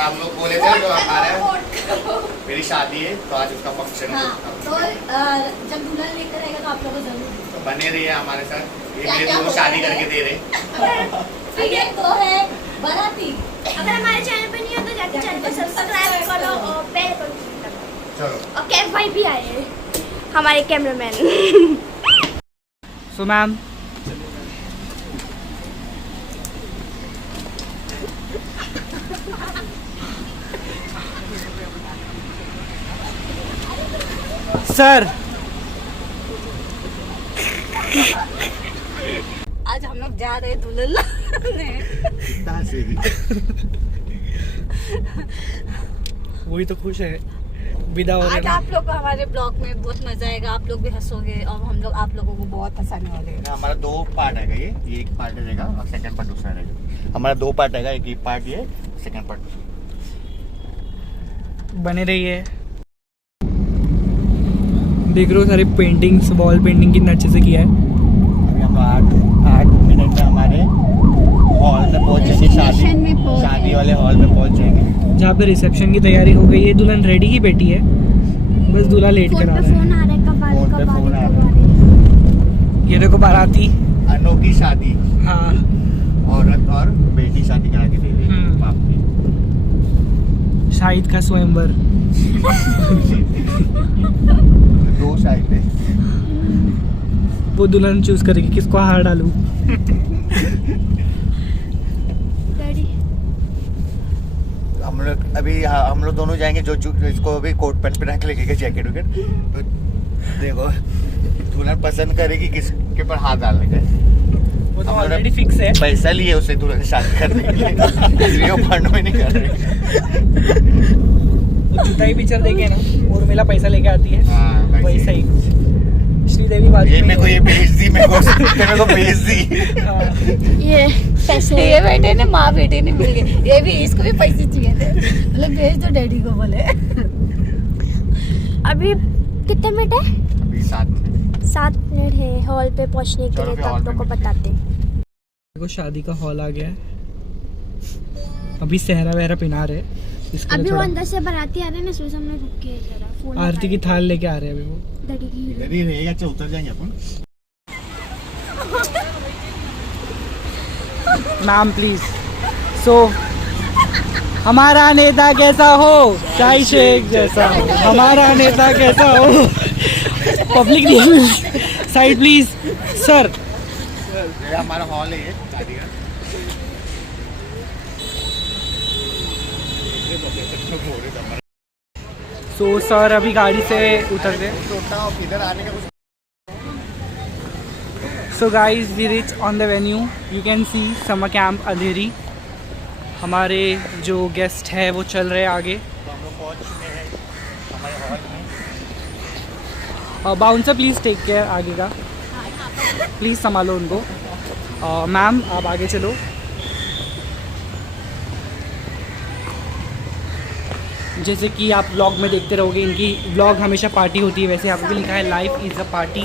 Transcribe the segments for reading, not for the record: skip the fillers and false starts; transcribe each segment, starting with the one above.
हम लोग बोले थे जो हमारे मेरी शादी है तो आज उसका फंक्शन है। तो जब दुल्हन लेकर आएगा तो आप लोगों को जरूर तो बने रहिए हमारे साथ। ये मेरे दोनों शादी करके दे रहे। ये तो है बाराती। अगर हमारे चैनल पे नहीं हो तो जाके चैनल को सब्सक्राइब करो और बेल को चलो। और कैफ भाई भी आए हैं हमारे कैमरामैन। सो मैम सर आज हम लोग जा रहे हैं दुल्हन लाने। वही तो खुश है विदा हो आज रहे आप लोग को हमारे ब्लॉग में बहुत मजा आएगा, आप लोग भी हंसोगे और हम लोग आप लोगों को बहुत हंसाने वाले हैं। हमारा 2 पार्ट है ये एक पार्ट रहेगा और सेकंड पार्ट दूसरा रहेगा। हमारा 2 पार्ट है, एक पार्ट ये सेकंड पार्ट। बने रहिए। देख रहे हो सारी पेंटिंग्स, वॉल पेंटिंग कितना अच्छे से किया है। अभी हम 8 मिनट में हमारे हॉल में पहुंच जाएंगे। शादी वाले हॉल में पहुंच जाएंगे जहाँ पे रिसेप्शन की तैयारी हो गई है। दुल्हन रेडी ही बैठी है, बस दूल्हा लेट फोन करा पे रहा फोन आ रहा है कब फोन पे फोन आ रहा है। ये देखो बाराती। अनोखी शादी, हाँ औरत और बेटी शादी करा के दे रही है बाप की। शाहिद का स्वयंवर। 2 शादी है। वो दुल्हन चूज करेगी किसको हार डालूं। डैडी हम लोग दोनों जाएंगे जो इसको अभी कोट पैंट पहना के लगेगा, जैकेट वैकेट। तो देखो दुल्हन पसंद करेगी किसके पर हाथ डालने का। वो तो ऑलरेडी फिक्स है। पैसा लिए उसे दुल्हन शादी करने के लिए। रियो फंड में नहीं कर रहे। जुताई पिक्चर देखे ना, और मेला पैसा लेके आती है। हाँ, वैसा ही श्रीदेवी बाजू ये में मेरे को ही ये भेज दी, मेरे को भेज दी। हाँ। ये पैसे ये बेटे ने माँ बेटे ने मिल गए, ये भी इसको भी पैसे चाहिए थे, मतलब भेज दो डैडी को बोले। अभी कितने मिनट है? अभी 7 मिनट है हॉल पे पहुंचने के चलो लिए, फिर तो हॉल आप पे लोग को मिलते हैं। बताते हैं। देखो शादी का हॉल आ गया है। अभी सहरा वहरा पिना रहे इसके लिए अभी वो थोड़ा। अंदर से बाराती आ रहे हैं ना, इसलिए हमने रुक के जरा फोन आरती की थाल लेके आ रहे हैं अभी वो। डैडी की इधर ही रहेगा। अच्छा उतर जाएंगे अपन। Ma'am please. सो हमारा नेता कैसा हो, शाही शेख जैसा हो। हमारा नेता कैसा हो। Public side please sir. ये हमारा हॉल है ये शादी का। सो सर अभी गाड़ी से उतर गए। इधर आने का कुछ। So guys, we reach on the venue. You can see summer camp अंधेरी। हमारे जो गेस्ट है वो चल रहे हैं आगे। तो हम लोग पहुंच चुके हैं हमारे हॉल में। और बाउंसर प्लीज़ टेक केयर आगे का, प्लीज़ संभालो उनको। मैम आप आगे चलो। जैसे कि आप व्लॉग में देखते रहोगे, इनकी व्लॉग हमेशा पार्टी होती है। वैसे यहाँ पे भी लिखा है life is a party.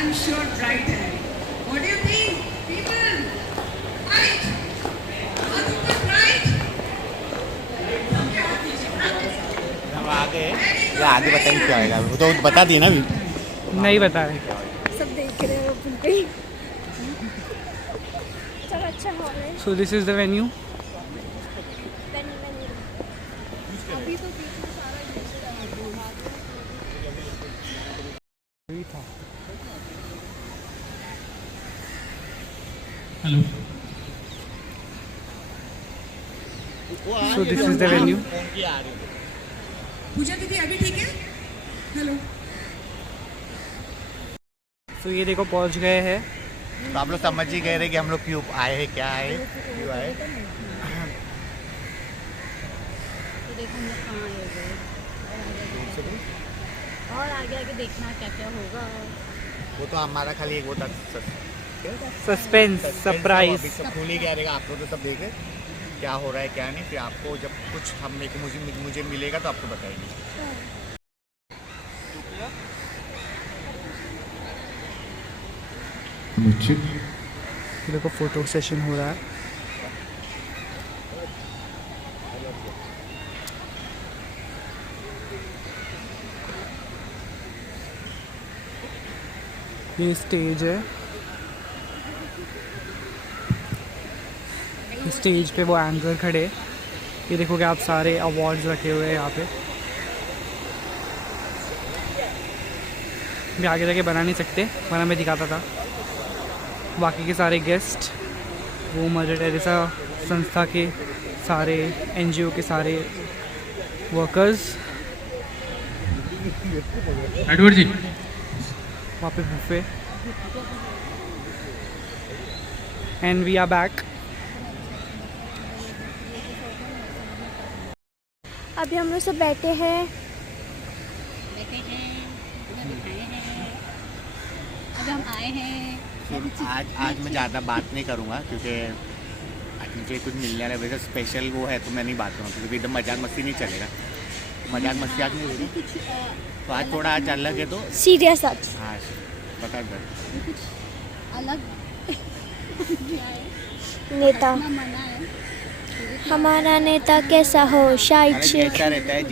I'm sure bright है. What do you think, people? Bright? Not super bright? हम आगे ये आगे बताएंगे क्या आएगा। वो तो बता दिए ना अभी। नहीं बता रहे। सब देख रहे हो बिल्कुल ही। चलो अच्छा हॉल है। So this is the venue. अभी तो बीच में सारा hello. So this is the venue. Puja दीदी अभी ठीक है? हेलो. सो ये देखो पहुंच गए हैं। तो आप लोग समझ ही गए रहे कि हम लोग क्यों आए हैं, क्या आए, क्यों आए। तो देखो हम लोग कहाँ आए हुए हैं। और आगे आगे देखना क्या क्या होगा। वो तो हमारा खाली एक वो था सस्पेंस सरप्राइज। अभी सब खुल ही गया रहेगा, आप लोग तो सब देखे क्या हो रहा है क्या नहीं, फिर आपको जब कुछ मुझे मिलेगा तो आपको बताएंगे। ये देखो फोटो सेशन हो रहा है। ये स्टेज है, स्टेज पे वो एंकर खड़े। ये देखोगे आप सारे अवार्ड्स रखे हुए हैं यहाँ पे। मैं आगे जाके बना नहीं सकते वरना मैं दिखाता था। बाकी के सारे गेस्ट वो मदर टेरेसा संस्था के सारे एनजीओ के सारे वर्कर्स। एडवर्ड जी वहाँ पे buffet. And we are back. अभी हम लोग सब बैठे हैं। अभी हम आए हैं। आज मैं ज़्यादा बात नहीं करूँगा क्योंकि आज मुझे कुछ मिलने वाला है। वैसे स्पेशल वो है तो मैं नहीं बात करूँगा क्योंकि एकदम मजाक मस्ती नहीं चलेगा। मजाक मस्ती आज नहीं होगी तो आज थोड़ा आज अलग है तो सीरियस आज। हाँ बता दो। अलग नेता मना है। हमारा नेता कैसा हो? शाहिद अरे शेख। जैसा रहता है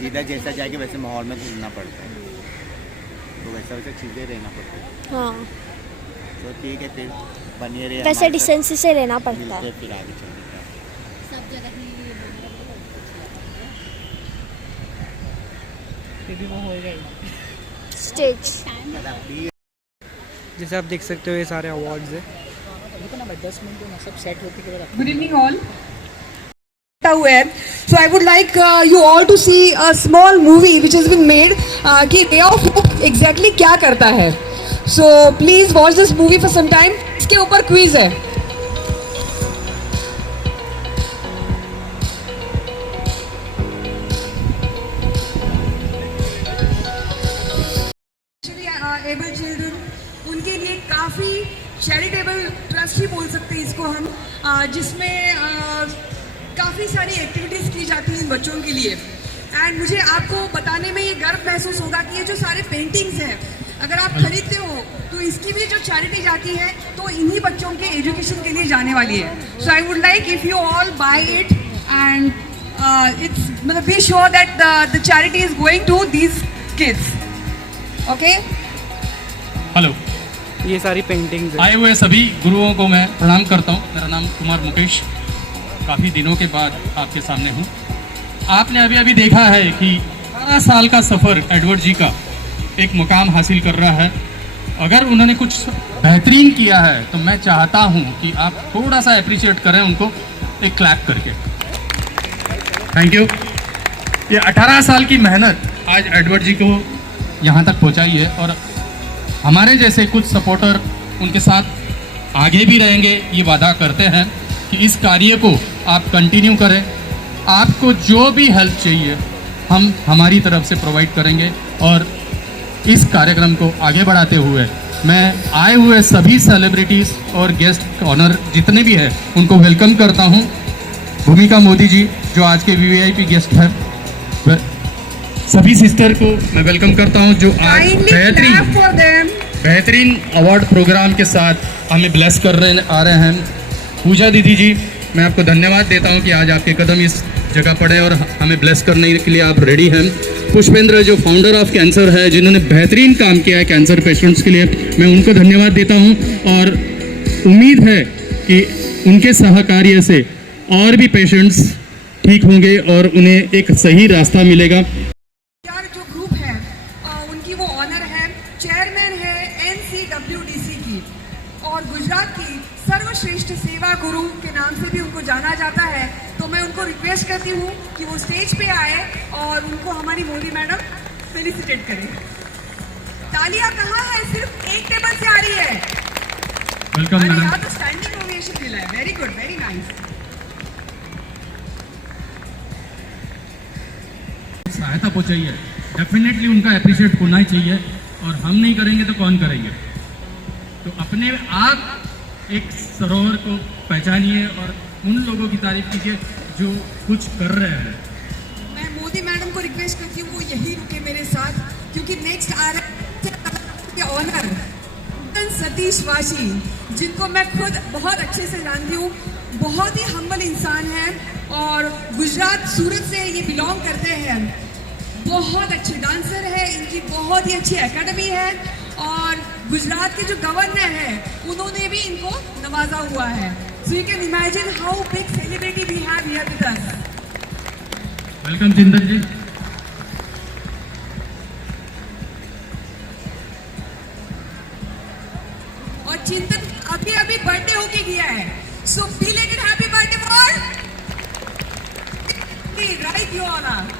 जिधर जैसा जाके वैसे माहौल में घूमना पड़ता है, तो वैसा वैसा चीज़ें रहना पड़ता है। हाँ, तो ठीक है फिर बनिए रहे। वैसे डिस्टेंस से रहना पड़ता मिलते है। हैं फिर आगे चलते हैं। सब जगह ही ये भी वो हो गई स्टेज। जैसे आप देख सकते हो ये सारे अवार्ड्स है। देखो ना भाई 10 मिनट में सब सेट होके के बाद Good evening all. So I would like you all to see a small movie which has been made कि Day of Hope exactly क्या करता है. So please watch this movie for some time. इसके ऊपर quiz है. Able children उनके लिए काफ़ी चैरिटेबल ट्रस्ट ही बोल सकते हैं इसको हम, जिसमें काफ़ी सारी एक्टिविटीज़ की जाती हैं इन बच्चों के लिए। एंड मुझे आपको बताने में ये गर्व महसूस होगा कि ये जो सारे पेंटिंग्स हैं अगर आप खरीदते हो तो इसकी भी जो चैरिटी जाती है तो इन्हीं बच्चों के एजुकेशन के लिए जाने वाली है। So I would like if you all buy it and it's मतलब be sure that the charity is going to these kids. Okay, hello. ये सारी पेंटिंग्स है। आए हुए सभी गुरुओं को मैं प्रणाम करता हूँ। मेरा नाम कुमार मुकेश, काफ़ी दिनों के बाद आपके सामने हूँ। आपने अभी अभी देखा है कि 18 साल का सफ़र एडवर्ड जी का एक मुकाम हासिल कर रहा है। अगर उन्होंने कुछ बेहतरीन किया है तो मैं चाहता हूँ कि आप थोड़ा सा अप्रिशिएट करें उनको एक क्लैप करके। Thank you. ये 18 साल की मेहनत आज एडवर्ड जी को यहाँ तक पहुँचाई है और हमारे जैसे कुछ सपोर्टर उनके साथ आगे भी रहेंगे। ये वादा करते हैं कि इस कार्य को आप कंटिन्यू करें। आपको जो भी हेल्प चाहिए हम हमारी तरफ से प्रोवाइड करेंगे और इस कार्यक्रम को आगे बढ़ाते हुए मैं आए हुए सभी सेलिब्रिटीज़ और गेस्ट ऑनर जितने भी हैं उनको वेलकम करता हूं। भूमिका मोदी जी जो आज के वीवीआईपी गेस्ट हैं, सभी सिस्टर को मैं वेलकम करता हूं जो आज बेहतरीन अवार्ड प्रोग्राम के साथ हमें ब्लेस कर रहे आ रहे हैं। पूजा दीदी जी, मैं आपको धन्यवाद देता हूं कि आज आपके कदम इस जगह पड़े और हमें ब्लेस करने के लिए आप रेडी हैं। पुष्पेंद्र जो फाउंडर ऑफ कैंसर है, जिन्होंने बेहतरीन काम किया है कैंसर पेशेंट्स के लिए, मैं उनको धन्यवाद देता हूं और उम्मीद है कि उनके सहकार्य से और भी पेशेंट्स ठीक होंगे और उन्हें एक सही रास्ता मिलेगा। जो ग्रुप है उनकी वो ऑनर है, चेयरमैन है NCWDC की और गुजरात की सर्वश्रेष्ठ सेवा गुरु के नाम से भी उनको जाना जाता है। तो मैं उनको रिक्वेस्ट करती हूँ कि वो स्टेज पे आए और उनको हमारी मोदी मैडम फेलिसिटेट करें। तालियां कहाँ है? सिर्फ एक टेबल से आ रही है। वेलकम अरे मैडम। यहाँ तो स्टैंडिंग ओवेशन मिला है। Very good, very nice. सहायता पहुंचाई है, डेफिनेटली उनका अप्रिशिएट होना ही चाहिए। और हम नहीं करेंगे तो कौन करेंगे? तो अपने आप एक सरोवर को पहचानिए और उन लोगों की तारीफ कीजिए जो कुछ कर रहे हैं। मैं मोदी मैडम को रिक्वेस्ट करती हूँ वो यही रुके मेरे साथ, क्योंकि नेक्स्ट आ रहे ऑनर सतीश वाशी, जिनको मैं खुद बहुत अच्छे से जानती हूँ। बहुत ही हम्बल इंसान है और गुजरात सूरत से ये बिलोंग करते हैं। बहुत अच्छे डांसर है, इनकी बहुत ही अच्छी एकेडमी है और गुजरात के जो गवर्नर है उन्होंने भी इनको नवाजा हुआ है। So you can imagine how big celebrity we have here with us. Welcome Chintan ji. और चिंतन अभी अभी बर्थडे होके गया है, so belated happy birthday for right you honour.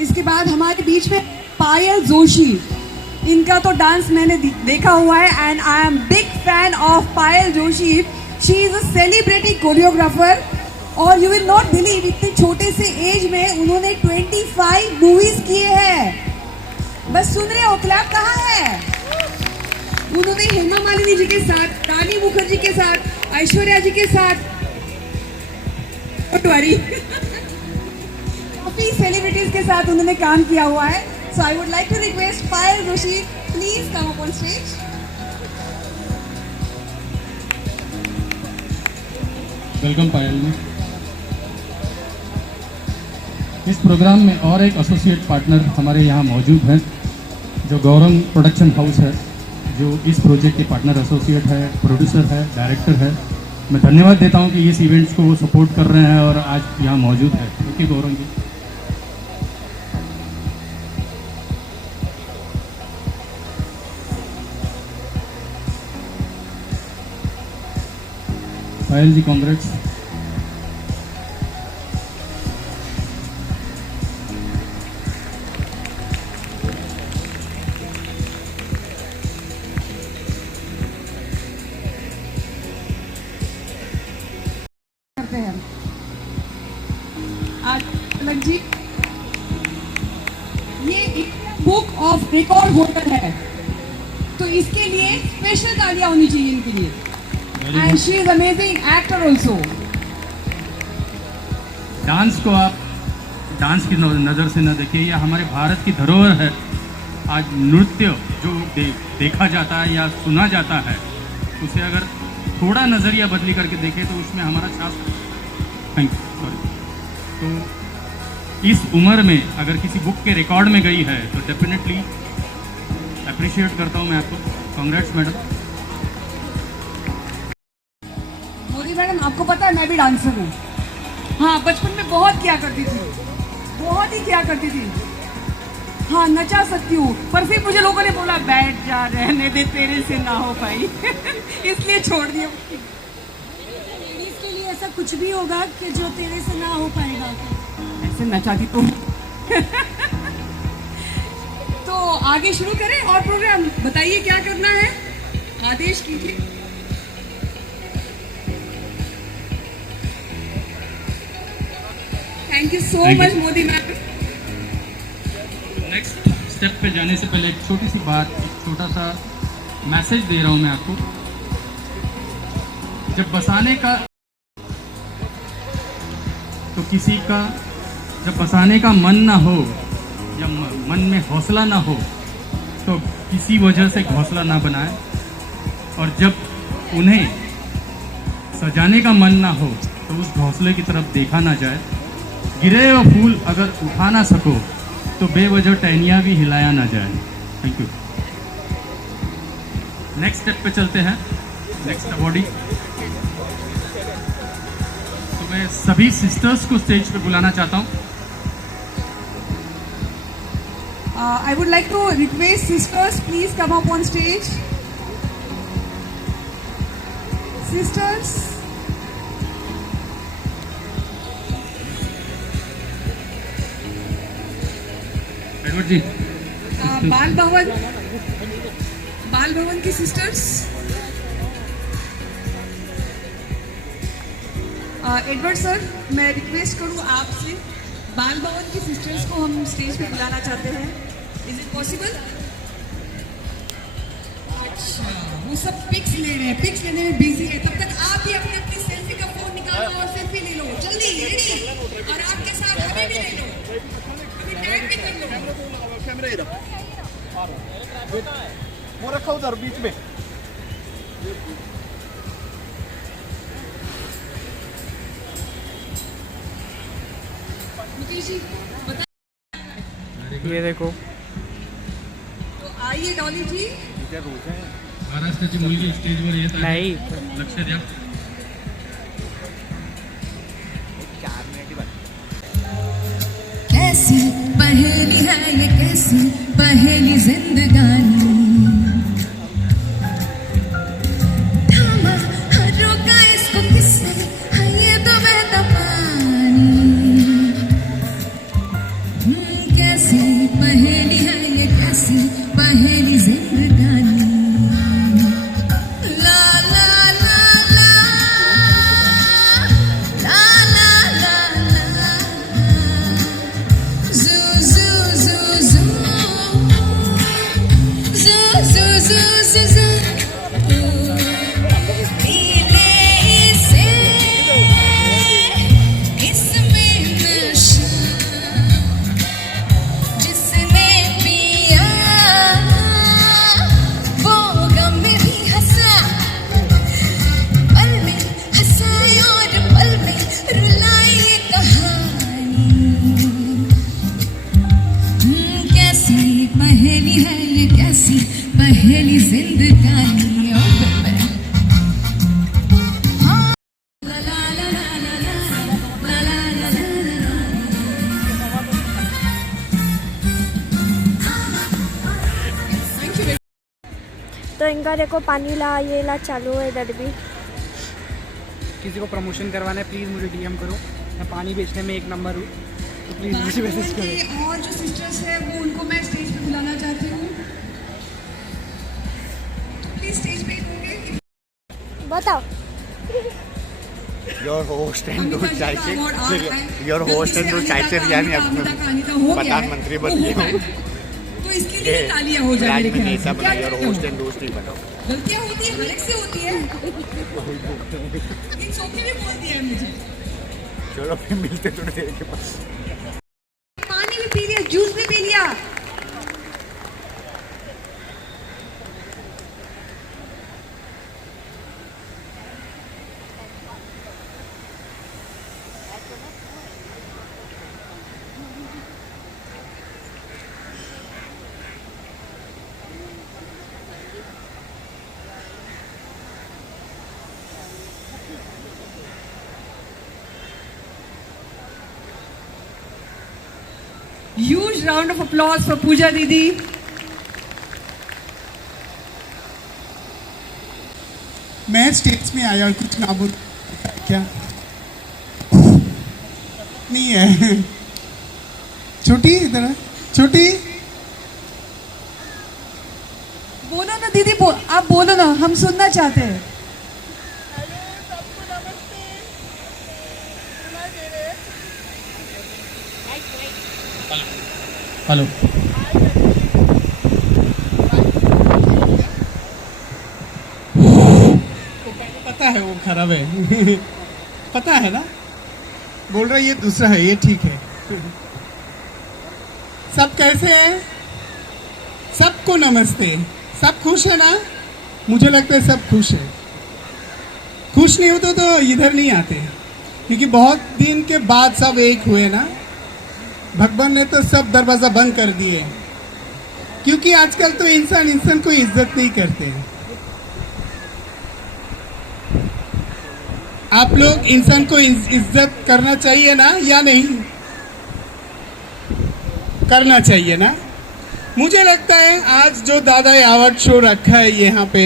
इसके बाद हमारे बीच में पायल जोशी, इनका तो डांस मैंने देखा हुआ है and I am big fan of Payal Joshi. She is a celebrity choreographer और यू विल नॉट बिलीव इतने छोटे से एज में उन्होंने 25 मूवीज किए हैं। बस सुन रहे हो, क्लैप कहाँ है? उन्होंने हेमा मालिनी जी के साथ, रानी मुखर्जी के साथ, ऐश्वर्या जी के साथ, काफी सेलिब्रिटीज के साथ उन्होंने काम किया हुआ है। So I would like to request Payal Joshi, please come up on stage. Welcome Payal ji. इस प्रोग्राम में और एक एसोसिएट पार्टनर हमारे यहाँ मौजूद हैं, जो गौरंग प्रोडक्शन हाउस है, जो इस प्रोजेक्ट के पार्टनर एसोसिएट है, प्रोड्यूसर है, डायरेक्टर है। मैं धन्यवाद देता हूँ कि इस इवेंट्स को वो सपोर्ट कर रहे हैं और आज यहाँ मौजूद है। ओके गौरंग जी। पायल जी कांग्रेट्स। करते हैं आज अलग जी, ये एक बुक ऑफ रिकॉर्ड होल्डर है, तो इसके लिए स्पेशल तालियां होनी चाहिए इनके लिए। And she is amazing actor also. Dance को आप डांस की नज़र से न देखिए, यह हमारे भारत की धरोहर है। आज नृत्य जो देखा जाता है या सुना जाता है, उसे अगर थोड़ा नज़रिया बदली करके देखें तो उसमें हमारा शास्त्र, तो इस उम्र में अगर किसी बुक के रिकॉर्ड में गई है तो डेफिनेटली अप्रिशिएट करता हूँ मैं आपको। Congrats madam. मोदी मैडम, आपको पता है मैं भी डांसर हूँ। हाँ, बचपन में बहुत किया करती थी, बहुत ही किया करती थी। हाँ, नचा सकती हूँ, पर फिर मुझे लोगों ने बोला बैठ जा, रहने दे, तेरे से ना हो पाई इसलिए छोड़ दिया। लेडीज के लिए ऐसा कुछ भी होगा कि जो तेरे से ना हो पाएगा? ऐसे नचाती तो तो आगे शुरू करें और प्रोग्राम बताइए क्या करना है, आदेश कीजिए। Thank you so much Modi ma'am. Next step पे जाने से पहले एक छोटी सी बात, एक छोटा सा मैसेज दे रहा हूँ मैं आपको। जब बसाने का तो किसी का जब बसाने का मन ना हो या मन में हौसला ना हो तो किसी वजह से घोंसला ना बनाए, और जब उन्हें सजाने का मन ना हो तो उस घोंसले की तरफ देखा ना जाए। गिरे हुए फूल अगर उठा ना सको तो बेवजह टहनियाँ भी हिलाया ना जाए। Thank you. नेक्स्ट स्टेप पे चलते हैं, नेक्स्ट बॉडी। तो मैं सभी सिस्टर्स को स्टेज पे बुलाना चाहता हूँ। I would like to request sisters, please come up on stage. Sisters. Edward ji, Bal Bhavan की सिस्टर्स। एडवर्ड सर, मैं रिक्वेस्ट करूँ आपसे, बाल भवन की सिस्टर्स को हम स्टेज पे बुलाना चाहते हैं। Is it possible? अच्छा, वो सब पिक्स ले रहे हैं, पिक्स लेने में बिजी है। तब तक आप भी अपनी अपनी सेल्फी का फोन निकालो और सेल्फी ले लो, जल्दी रेडी। और आपके साथ हमें भी ले लो, अभी टैग भी कर लो। वो रखा उधर बीच में। मुकेश जी बता, ये देखो तो आइए डॉली जी। महाराष्ट्राची मुलगी स्टेजवर येत आहे, नहीं लक्ष द्या। 4 मिनट ही बाकी। कैसी पहेली है ये, कैसी पहेली जिंदगानी, थामा रोका इसको किसने, है ये तो बहता पानी। कैसी पहेली है ये, कैसी पहेली जिंदगानी। ला ला ला ला ला ला ला ला, zoo zoo zoo zoo, zoo zoo zoo zoo zoo, पीले से इसमें नशा, जिसने पिया वो गम में भी हंसा, पल में हंसाए और पल में रुलाई ये कहानी। कैसी पहेली है ये, कैसी पहेली जिंदगानी। ओ बेबे, हाँ, ला ला ला ला ला ला ला ला ला ला। तो इनका देखो पानी ला ये ला चालू है इधर भी। किसी को प्रमोशन करवाना है प्लीज़ मुझे डीएम करो, मैं पानी बेचने में 1 नंबर हूँ, तो प्लीज़ मुझे मैसेज करो। और जो सिस्टर्स है वो उनको मैं स्टेज पे बुलाना चाहती हूँ। प्लीज स्टेज पे होंगे। बताओ। Your host and do चाय से, your host and do चाय से यानी प्रधानमंत्री बन गए हो। तो इसके लिए तालियां हो जाए मेरे ख्याल से। क्या your कहते हो? host and do नहीं बनाओ। गलतियां होती है, हर एक से होती है। इन सोफे भी बोल दिया है मुझे। चलो फिर मिलते थोड़ी देर के पास। पानी भी पी लिया, जूस भी पी लिया। Huge round of applause for Pooja Didi. मैं स्टेज में आया और कुछ ना बोल क्या नहीं है। छोटी इधर है, छोटी बोलो ना दीदी, आप बोलो ना, हम सुनना चाहते हैं। हेलो, पता है वो खराब है पता है ना, बोल रहा है ये दूसरा है, ये ठीक है। सब कैसे हैं? सबको नमस्ते। सब खुश है ना? मुझे लगता है सब खुश है। खुश नहीं होते तो इधर नहीं आते, क्योंकि बहुत दिन के बाद सब एक हुए ना। भगवान ने तो सब दरवाजा बंद कर दिए, क्योंकि आजकल तो इंसान को इज्जत नहीं करते। आप लोग इंसान को इज्जत करना चाहिए ना या नहीं? करना चाहिए ना? मुझे लगता है आज जो दादा अवार्ड शो रखा है यहाँ पे,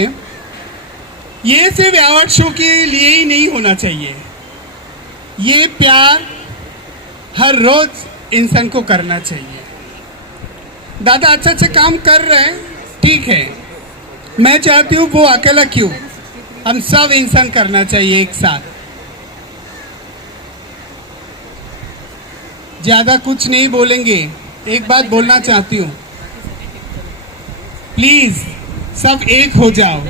ये सिर्फ अवार्ड शो के लिए ही नहीं होना चाहिए। ये प्यार हर रोज इंसान को करना चाहिए। दादा अच्छा अच्छा काम कर रहे हैं, ठीक है, मैं चाहती हूँ वो अकेला क्यों, हम सब इंसान करना चाहिए एक साथ। ज़्यादा कुछ नहीं बोलेंगे, एक बात बोलना चाहती हूँ, प्लीज़ सब एक हो जाओ,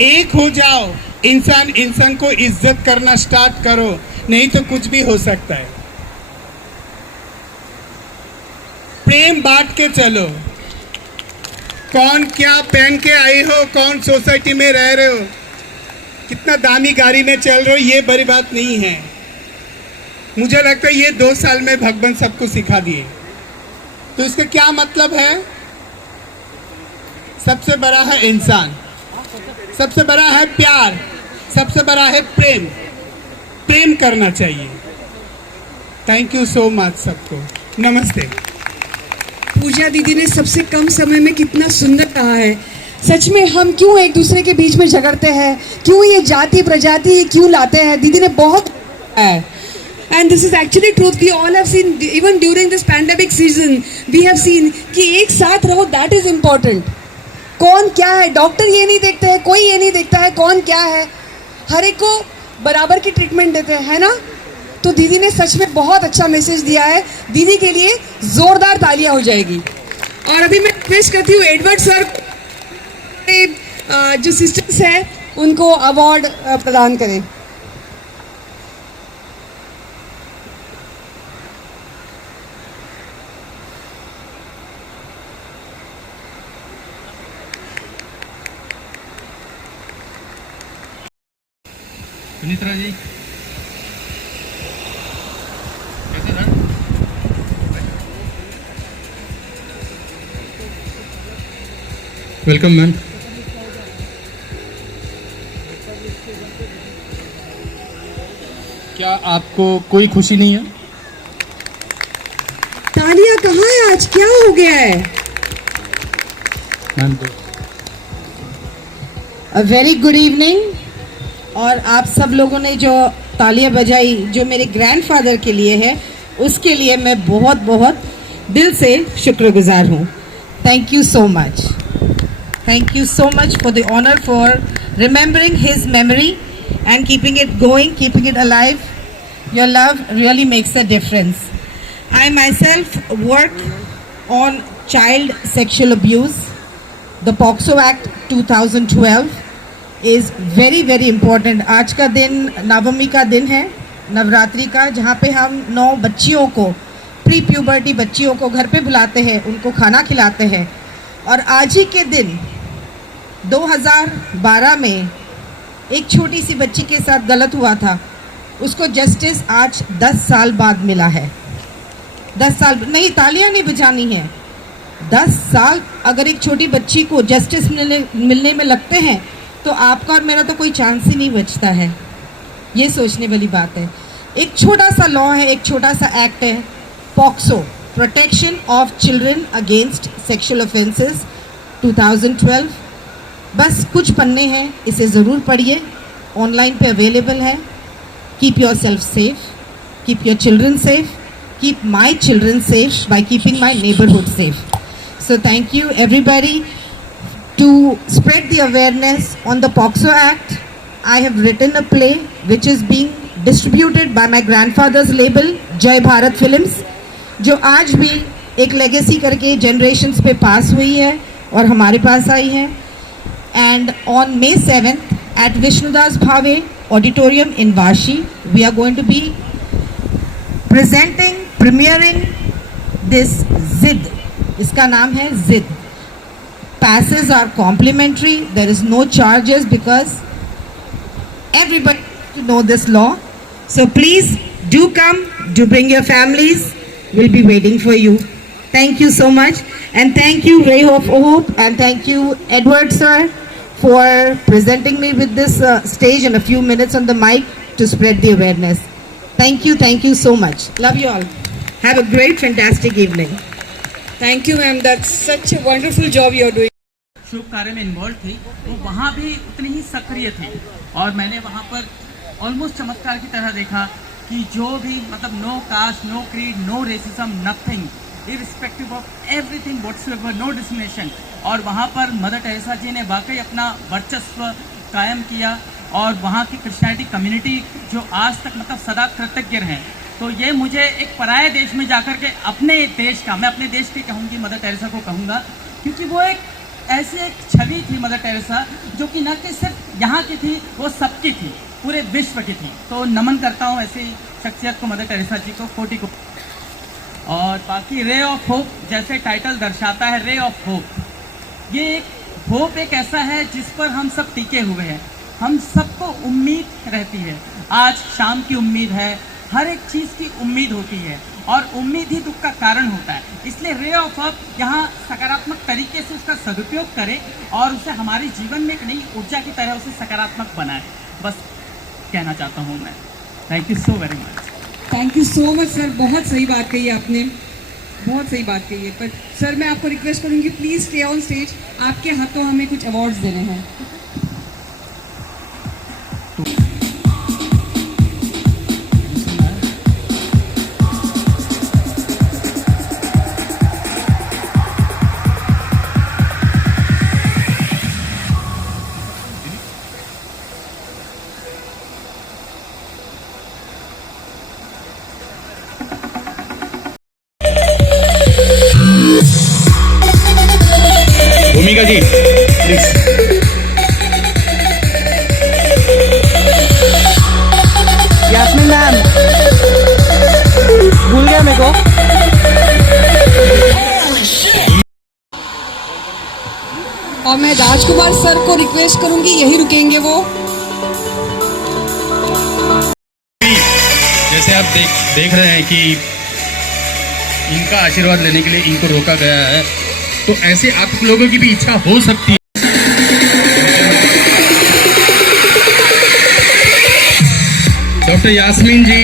एक हो जाओ। इंसान इंसान को इज्जत करना स्टार्ट करो, नहीं तो कुछ भी हो सकता है। प्रेम बांट के चलो। कौन क्या पहन के आए हो, कौन सोसाइटी में रह रहे हो, कितना दामी गाड़ी में चल रहे हो, ये बड़ी बात नहीं है। मुझे लगता है ये 2 साल में भगवान सबको सिखा दिए। तो इसका क्या मतलब है? सबसे बड़ा है इंसान, सबसे बड़ा है प्यार, सबसे बड़ा है प्रेम। प्रेम करना चाहिए। थैंक यू सो मच सबको। नमस्ते। पूजा दीदी ने सबसे कम समय में कितना सुंदर कहा है। सच में हम क्यों एक दूसरे के बीच में झगड़ते हैं, क्यों ये जाति प्रजाति क्यों लाते हैं, दीदी ने बहुत है। And this is actually truth. We all have seen, even during this pandemic season, we have seen कि एक साथ रहो, that is important. कौन क्या है, डॉक्टर ये नहीं देखते हैं, कोई ये नहीं देखता है कौन क्या है, हर एक को बराबर की ट्रीटमेंट देते हैं, है ना? तो दीदी ने सच में बहुत अच्छा मैसेज दिया है। दीदी के लिए जोरदार तालियां हो जाएगी। और अभी मैं रिक्वेस्ट करती हूँ एडवर्ड सर जो सिस्टर्स हैं उनको अवार्ड प्रदान करें। सुनित्रा जी कैसे सर? Welcome ma'am. क्या आपको कोई खुशी नहीं है? तालियां कहाँ है आज, क्या हो गया है? Ma'am a very good evening. और आप सब लोगों ने जो तालियां बजाई जो मेरे ग्रैंडफादर के लिए है, उसके लिए मैं बहुत बहुत दिल से शुक्रगुजार हूँ। Thank you so much, thank you so much for the honour for remembering his memory and keeping it going, keeping it alive. Your love really makes a difference. I myself work on child sexual abuse. The POCSO Act 2012 is very very important. आज का दिन नवमी का दिन है, नवरात्रि का, जहाँ पे हम 9 बच्चियों को, प्री प्यूबर्टी बच्चियों को घर पे बुलाते हैं, उनको खाना खिलाते हैं। और आज ही के दिन 2012 में एक छोटी सी बच्ची के साथ गलत हुआ था, उसको जस्टिस आज 10 साल बाद मिला है। 10 साल नहीं, तालियां नहीं बजानी है, 10 साल अगर एक छोटी बच्ची को जस्टिस मिलने में लगते हैं तो आपका और मेरा तो कोई चांस ही नहीं बचता है। ये सोचने वाली बात है। एक छोटा सा लॉ है, एक छोटा सा एक्ट है, POCSO, protection of children against sexual offences 2012। बस कुछ पन्ने हैं, इसे ज़रूर पढ़िए, ऑनलाइन पे अवेलेबल है। Keep your self safe, keep your children safe, keep my children safe by keeping my neighbourhood safe. So thank you everybody to spread the awareness on the POCSO Act. I have written a play which is being distributed by my grandfather's label जय Bharat films, जो आज भी एक legacy करके generations पे पास हुई है और हमारे पास आई है। And on May 7th at Vishnudas Bhave Auditorium in Vashi, we are going to be premiering this Zid. इसका नाम है Zid. Passes are complimentary. There is no charges because everybody to know this law. So please do come, do bring your families. We'll be waiting for you. Thank you so much, and thank you Ray of Hope, and thank you Edward sir for presenting me with this stage and a few minutes on the mic to spread the awareness. Thank you so much. Love you all. Have a great, fantastic evening. Thank you, ma'am. That's such a wonderful job you're doing. शुभ कार्य में involve थी, वो वहाँ भी उतनी ही सक्रिय थी और मैंने वहाँ पर ऑलमोस्ट चमत्कार की तरह देखा कि जो भी मतलब no caste, no creed, no racism, nothing, irrespective of everything whatsoever, no discrimination. और वहाँ पर मदर टेरेसा जी ने वाकई अपना वर्चस्व कायम किया और वहाँ की क्रिश्चियनिटी कम्युनिटी जो आज तक मतलब सदा कृतज्ञ हैं। तो ये मुझे एक पराये देश में जाकर के अपने देश का, मैं अपने देश की कहूँगी, मदर टेरेसा को कहूँगा, क्योंकि वो एक ऐसी एक छवि थी मदर टेरेसा जो कि न कि सिर्फ यहाँ की थी, वो सबकी थी, पूरे विश्व की थी। तो नमन करता हूँ ऐसी शख्सियत को, मदर टेरेसा जी को, कोटि को। और बाकी रे ऑफ होप जैसे टाइटल दर्शाता है, रे ऑफ होप, ये एक होप एक ऐसा है जिस पर हम सब टिके हुए हैं, हम सबको उम्मीद रहती है। आज शाम की उम्मीद है, हर एक चीज़ की उम्मीद होती है और उम्मीद ही दुख का कारण होता है। इसलिए रे ऑफ होप यहाँ सकारात्मक तरीके से उसका सदुपयोग करें और उसे हमारे जीवन में एक नई ऊर्जा की तरह उसे सकारात्मक बनाए, बस कहना चाहता हूँ मैं। Thank you so very much. Thank you so much sir, बहुत सही बात कही आपने, बहुत सही बात कही है। पर सर मैं आपको रिक्वेस्ट करूँगी, प्लीज़ स्टे ऑन स्टेज, आपके हाथों हमें कुछ अवार्ड्स देने हैं। भूमिका जी प्लीज। यास्मीन मैम, भूल गया मेरे को। और मैं राजकुमार सर को रिक्वेस्ट करूंगी, यही रुकेंगे वो। जैसे आप देख रहे हैं कि इनका आशीर्वाद लेने के लिए इनको रोका गया है, तो ऐसे आप लोगों की भी इच्छा हो सकती है। डॉक्टर यास्मीन जी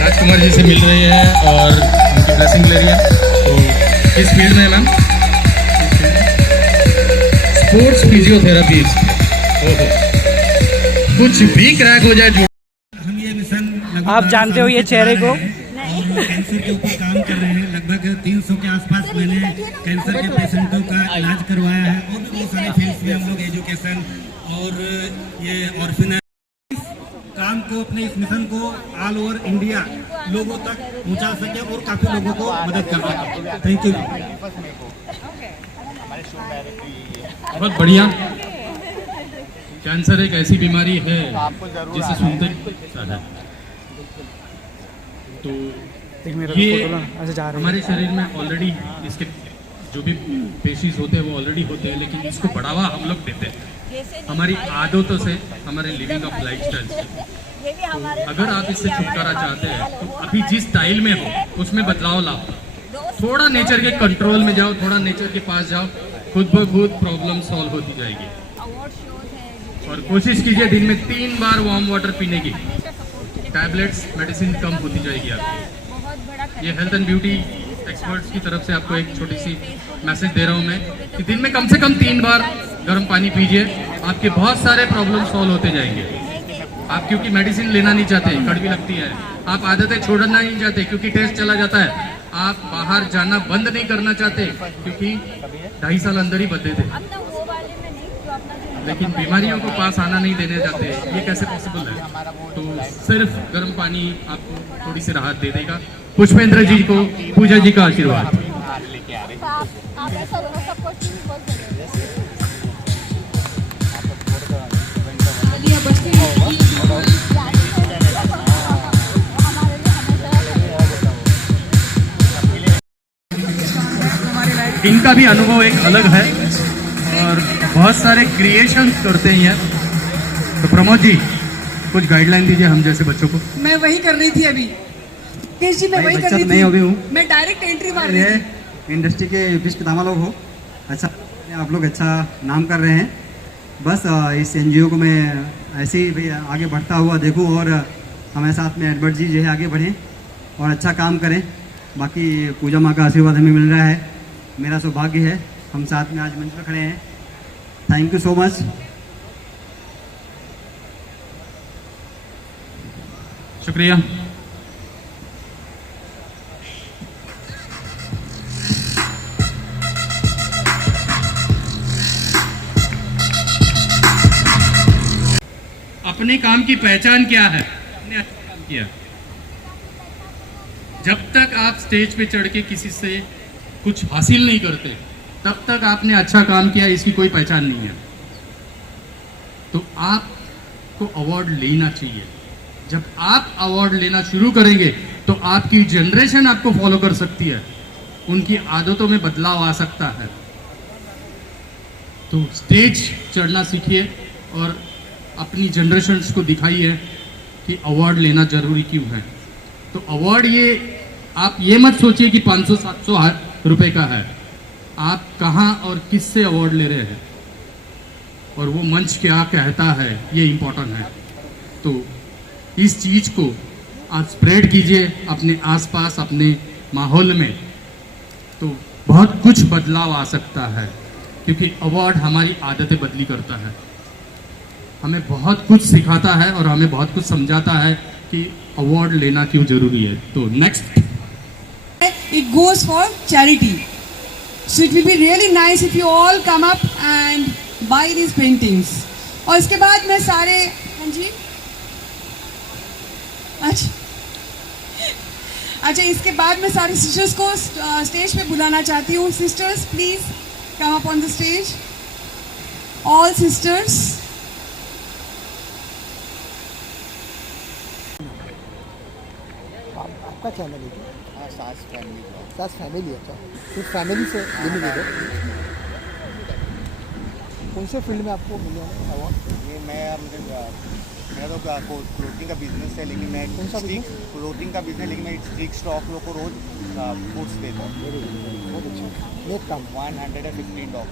राजकुमार जी से मिल रही है और उनकी ब्लेसिंग ले रही है। तो किस फील्ड में है मैम? Sports physiotherapist. ओहो, कुछ भी क्रैक हो जाए। हम ये मिशन आप जानते हो ये चेहरे को? कैंसर के ऊपर काम कर रहे हैं। लगभग 300 के आसपास मैंने कैंसर के पेशेंटों का इलाज करवाया है और भी बहुत सारे फील्ड्स में हम लोग एजुकेशन और ये ऑर्फिनेज काम को, अपने इस मिशन को ऑल ओवर इंडिया लोगों तक पहुंचा सके और काफ़ी लोगों को मदद कर सके। Thank you. बहुत बढ़िया। कैंसर एक ऐसी बीमारी है जिसे सुनते तो ये हमारे शरीर में ऑलरेडी इसके जो भी पेशीज होते हैं वो ऑलरेडी होते हैं, लेकिन इसको बढ़ावा हम लोग देते हैं हमारी आदतों से, हमारे लिविंग ऑफ लाइफस्टाइल से। तो अगर आप इससे छुटकारा चाहते हैं तो अभी जिस स्टाइल में हो उसमें बदलाव लाओ, थोड़ा नेचर के कंट्रोल में जाओ, थोड़ा नेचर के पास जाओ, खुद ब खुद प्रॉब्लम सॉल्व होती जाएगी। और कोशिश कीजिए दिन में 3 बार वार्म वाटर पीने की, टैबलेट्स मेडिसिन कम होती जाएगी आपकी। ये हेल्थ एंड ब्यूटी एक्सपर्ट्स की तरफ से आपको एक छोटी सी मैसेज दे रहा हूँ मैं कि दिन में कम से कम 3 बार गर्म पानी पीजिए, आपके बहुत सारे प्रॉब्लम सॉल्व होते जाएंगे। आप क्योंकि मेडिसिन लेना नहीं चाहते, कड़वी लगती है, आप आदतें छोड़ना नहीं चाहते क्योंकि टेस्ट चला जाता है, आप बाहर जाना बंद नहीं करना चाहते क्योंकि 2.5 साल अंदर ही बदले थे, लेकिन बीमारियों को पास आना नहीं देने जाते, ये कैसे पॉसिबल है? तो सिर्फ गर्म पानी आपको थोड़ी सी राहत दे देगा। पुष्पेंद्र जी को पूजा जी का आशीर्वाद। इनका भी अनुभव एक अलग है और बहुत सारे क्रिएशंस करते हैं। तो प्रमोद जी कुछ गाइडलाइन दीजिए हम जैसे बच्चों को। मैं वही कर रही थी अभी, केश जी, मैं वही कर रही थी। नहीं अभी हूँ, मैं डायरेक्ट एंट्री मार रही थी। इंडस्ट्री के बीच पितामह लोग हो। अच्छा आप लोग अच्छा नाम कर रहे हैं। बस इस एनजीओ को मैं ऐसे ही भी आगे बढ़ता हुआ देखूं और हमारे साथ में एडवर्ड जी जो है आगे बढ़ें और अच्छा काम करें। बाकी पूजा माँ का आशीर्वाद हमें मिल रहा है, मेरा सौभाग्य है हम साथ में आज मंच पर खड़े हैं। Thank you so much. शुक्रिया। अपने काम की पहचान क्या है? आपने अच्छा काम किया। जब तक आप स्टेज पे चढ़ के किसी से कुछ हासिल नहीं करते तब तक आपने अच्छा काम किया, इसकी कोई पहचान नहीं है। तो आपको अवार्ड लेना चाहिए। जब आप अवार्ड लेना शुरू करेंगे तो आपकी जनरेशन आपको फॉलो कर सकती है, उनकी आदतों में बदलाव आ सकता है। तो स्टेज चढ़ना सीखिए और अपनी जनरेशन को दिखाइए कि अवार्ड लेना जरूरी क्यों है। तो अवार्ड आप ये मत सोचिए कि 500-700 रुपए का है। आप कहाँ और किससे अवार्ड ले रहे हैं और वो मंच क्या कहता है, ये इम्पोर्टेंट है। तो इस चीज को आप स्प्रेड कीजिए अपने आसपास, अपने माहौल में, तो बहुत कुछ बदलाव आ सकता है। क्योंकि अवार्ड हमारी आदतें बदली करता है, हमें बहुत कुछ सिखाता है और हमें बहुत कुछ समझाता है कि अवार्ड लेना क्यों जरूरी है। तो next, it goes for charity. So it will be really nice if you all come up and buy these paintings. और इसके बाद मैं सारे, हाँ जी, अच्छा इसके बाद मैं सारे सिस्टर्स को स्टेज पे बुलाना चाहती हूँ। Sisters please come up on the stage, all sisters. आपका चैनल है क्या? हाँ, सास फैमिली। सास फैमिली, अच्छा। फिर फैमिली से लिमिटेड है। कौन से फील्ड में आपको मिले हैं अवार्ड? ये मेरा तो क्लोथिंग का बिजनेस है, लेकिन मैं कौन सा क्लोथिंग का बिजनेस, लेकिन मैं स्ट्रीट स्टॉक लोग को रोज फूड्स देता हूँ। बहुत अच्छा, नेक काम। 115 dog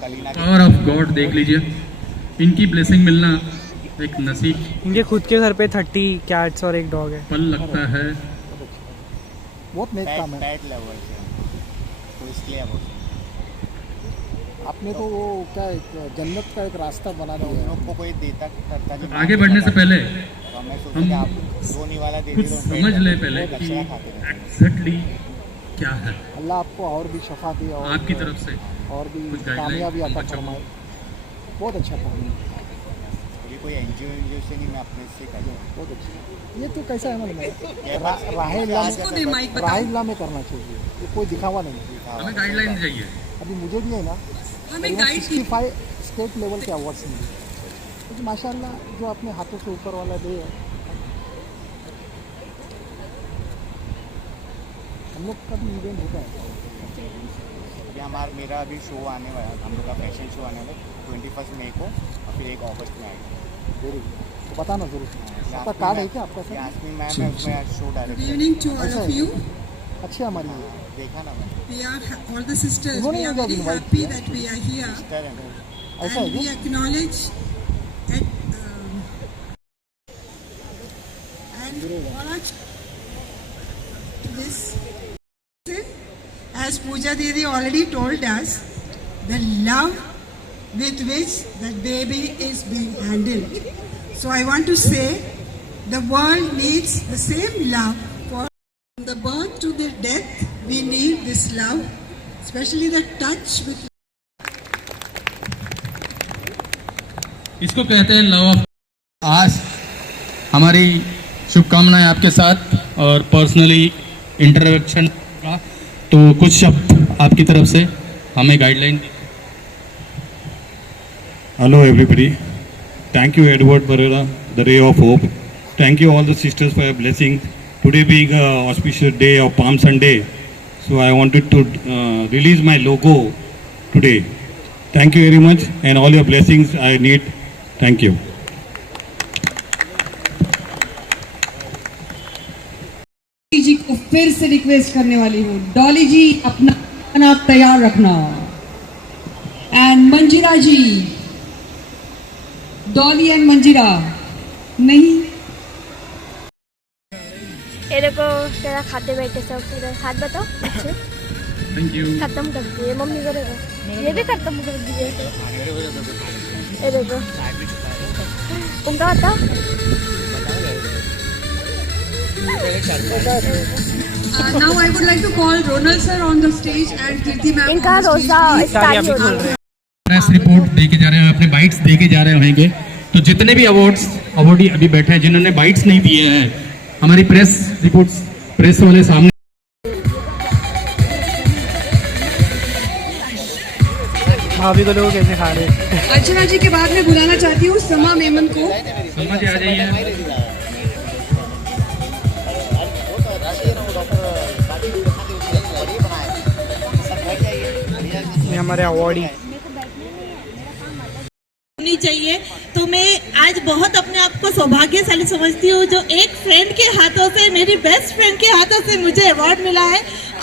Kalina. Power of God देख लीजिए, इनकी ब्लेसिंग मिलना एक नसीब। इनके खुद के घर पे 30 कैट्स और एक डॉग है। पल लगता है। बहुत नेक काम है। पैट लवर से, तो इसलिए आपने तो वो क्या एक जन्नत का एक रास्ता बना दिया उन है। लोग को कोई देता करता जो आगे बढ़ने से पहले तो मैं सोचा कि आप रोने वाला दे कुछ दो, समझ ले पहले कि एग्जैक्टली क्या है। अल्लाह आपको और भी शफा दे और आपकी तरफ से और भी कुछ guideline कामयाबी अता बच्चों को। फरमाए। बहुत अच्छा काम है, ये कोई एनजीओ से नहीं, मैं अपने से कर रहा हूँ। बहुत अच्छा। ये तो कैसा है मालूम है, ये राहिल्ला में करना चाहिए, ये कोई दिखावा नहीं है। हमें गाइडलाइन चाहिए। अभी मुझे भी है ना, हमें गाइड 65 स्टेट लेवल के अवार्ड्स मिले, क्योंकि माशाल्लाह जो अपने हाथों से ऊपर वाला दे है। हम लोग का भी इवेंट होता है। अभी मेरा अभी शो आने वाला है, हम लोग का फैशन शो आने वाला है 21 मई को और फिर 1 अगस्त में आएगा। वेरी गुड, तो बताना जरूर। आपका कार्ड है क्या आपका सर? यास्मीन मैम है, उसमें show direct. Good evening to all of you. अच्छी हमारी है। देखा ना मैंने। We are all the sisters. उन्होंने We are मुझे very invite happy किया। that we are here, ऐसा है and we क्या? acknowledge at and watch this. As Pooja Didi already told us, the love with which the baby is being handled. So I want to say, the world needs the same love. From the birth to the death, we need this love, especially the touch with. इसको कहते हैं love of. आज हमारी शुभकामनाएं आपके साथ और personally interaction का, तो कुछ शब्द आपकी तरफ से हमें guideline. Hello everybody. Thank you Edward Barrera, the Ray of Hope. Thank you all the sisters for your blessings. Today being a auspicious day of Palm Sunday, so I wanted to release my logo today. Thank you very much and all your blessings I need. Thank you. जी को फिर से request करने वाली हूँ, डॉली जी अपना तैयार रखना। And Manjira ji, Dolly and Manjira नहीं। ये देखो तेरा खाते बैठे सब, इधर हाथ बताओ अच्छे। Thank you. खत्म कर दिए मम्मी करेगा, ये भी खत्म कर दिए। ये देखो उनका बताओ। Now I would like to call Ronald sir on the stage and Kirti ma'am इनका on the stage, रोजा please. स्टार्ट हो रहा है। प्रेस रिपोर्ट दे के जा रहे हैं, अपने बाइट्स दे के जा रहे होंगे। तो जितने भी अवार्डी अभी बैठे हैं जिन्होंने बाइट्स नहीं दिए हैं, हमारी प्रेस रिपोर्ट्स प्रेस वाले सामने। भाभी को लोग कैसे खा रहे हैं। अर्चना जी के बाद में बुलाना चाहती हूँ समा मेमन को। सलमा जी आ जाइए। ये हमारे अवार्डी होनी चाहिए। तो मैं आज बहुत अपने आप को सौभाग्यशाली समझती हूँ जो एक फ्रेंड के हाथों से, मेरी बेस्ट फ्रेंड के हाथों से मुझे अवार्ड मिला है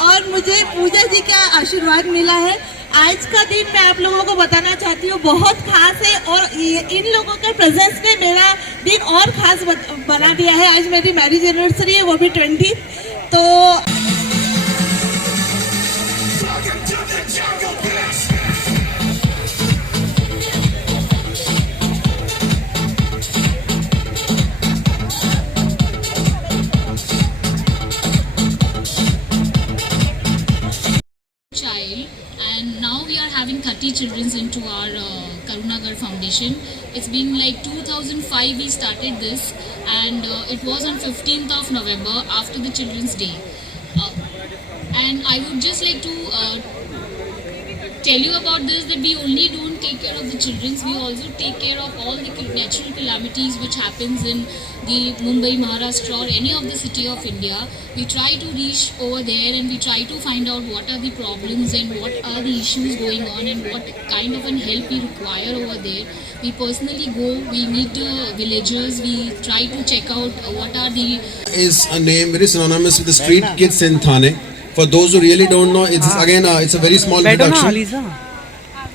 और मुझे पूजा जी का आशीर्वाद मिला है। आज का दिन मैं आप लोगों को बताना चाहती हूँ बहुत खास है और इन लोगों के प्रेजेंस ने मेरा दिन और खास बना दिया है। आज मेरी मैरिज एनिवर्सरी है, वो भी 20। तो child, and now we are having 30 children into our Karunagar Foundation. It's been like 2005 we started this, and it was on 15th of November after the Children's Day. And I would just like to tell you about this, that we only don't take care of the children, we also take care of all the natural calamities which happens in the Mumbai, Maharashtra or any of the city of India. We try to reach over there and we try to find out what are the problems and what are the issues going on and what kind of an help we require over there. We personally go, we meet the villagers, we try to check out what are the... Is a name very synonymous with the street kids in Thane. For those who really don't know, it's again it's a very small introduction.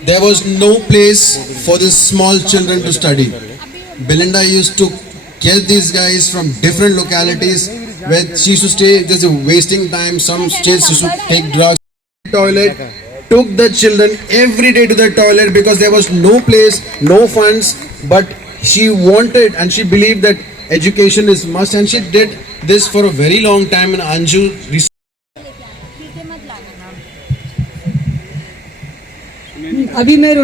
There was no place for these small children to study. Belinda used to get these guys from different localities where she used to stay. There's a wasting time. Some kids used to take drugs. Toilet, took the children every day to the toilet because there was no place, no funds. But she wanted and she believed that education is must, and she did this for a very long time. And Anju. अभी मैं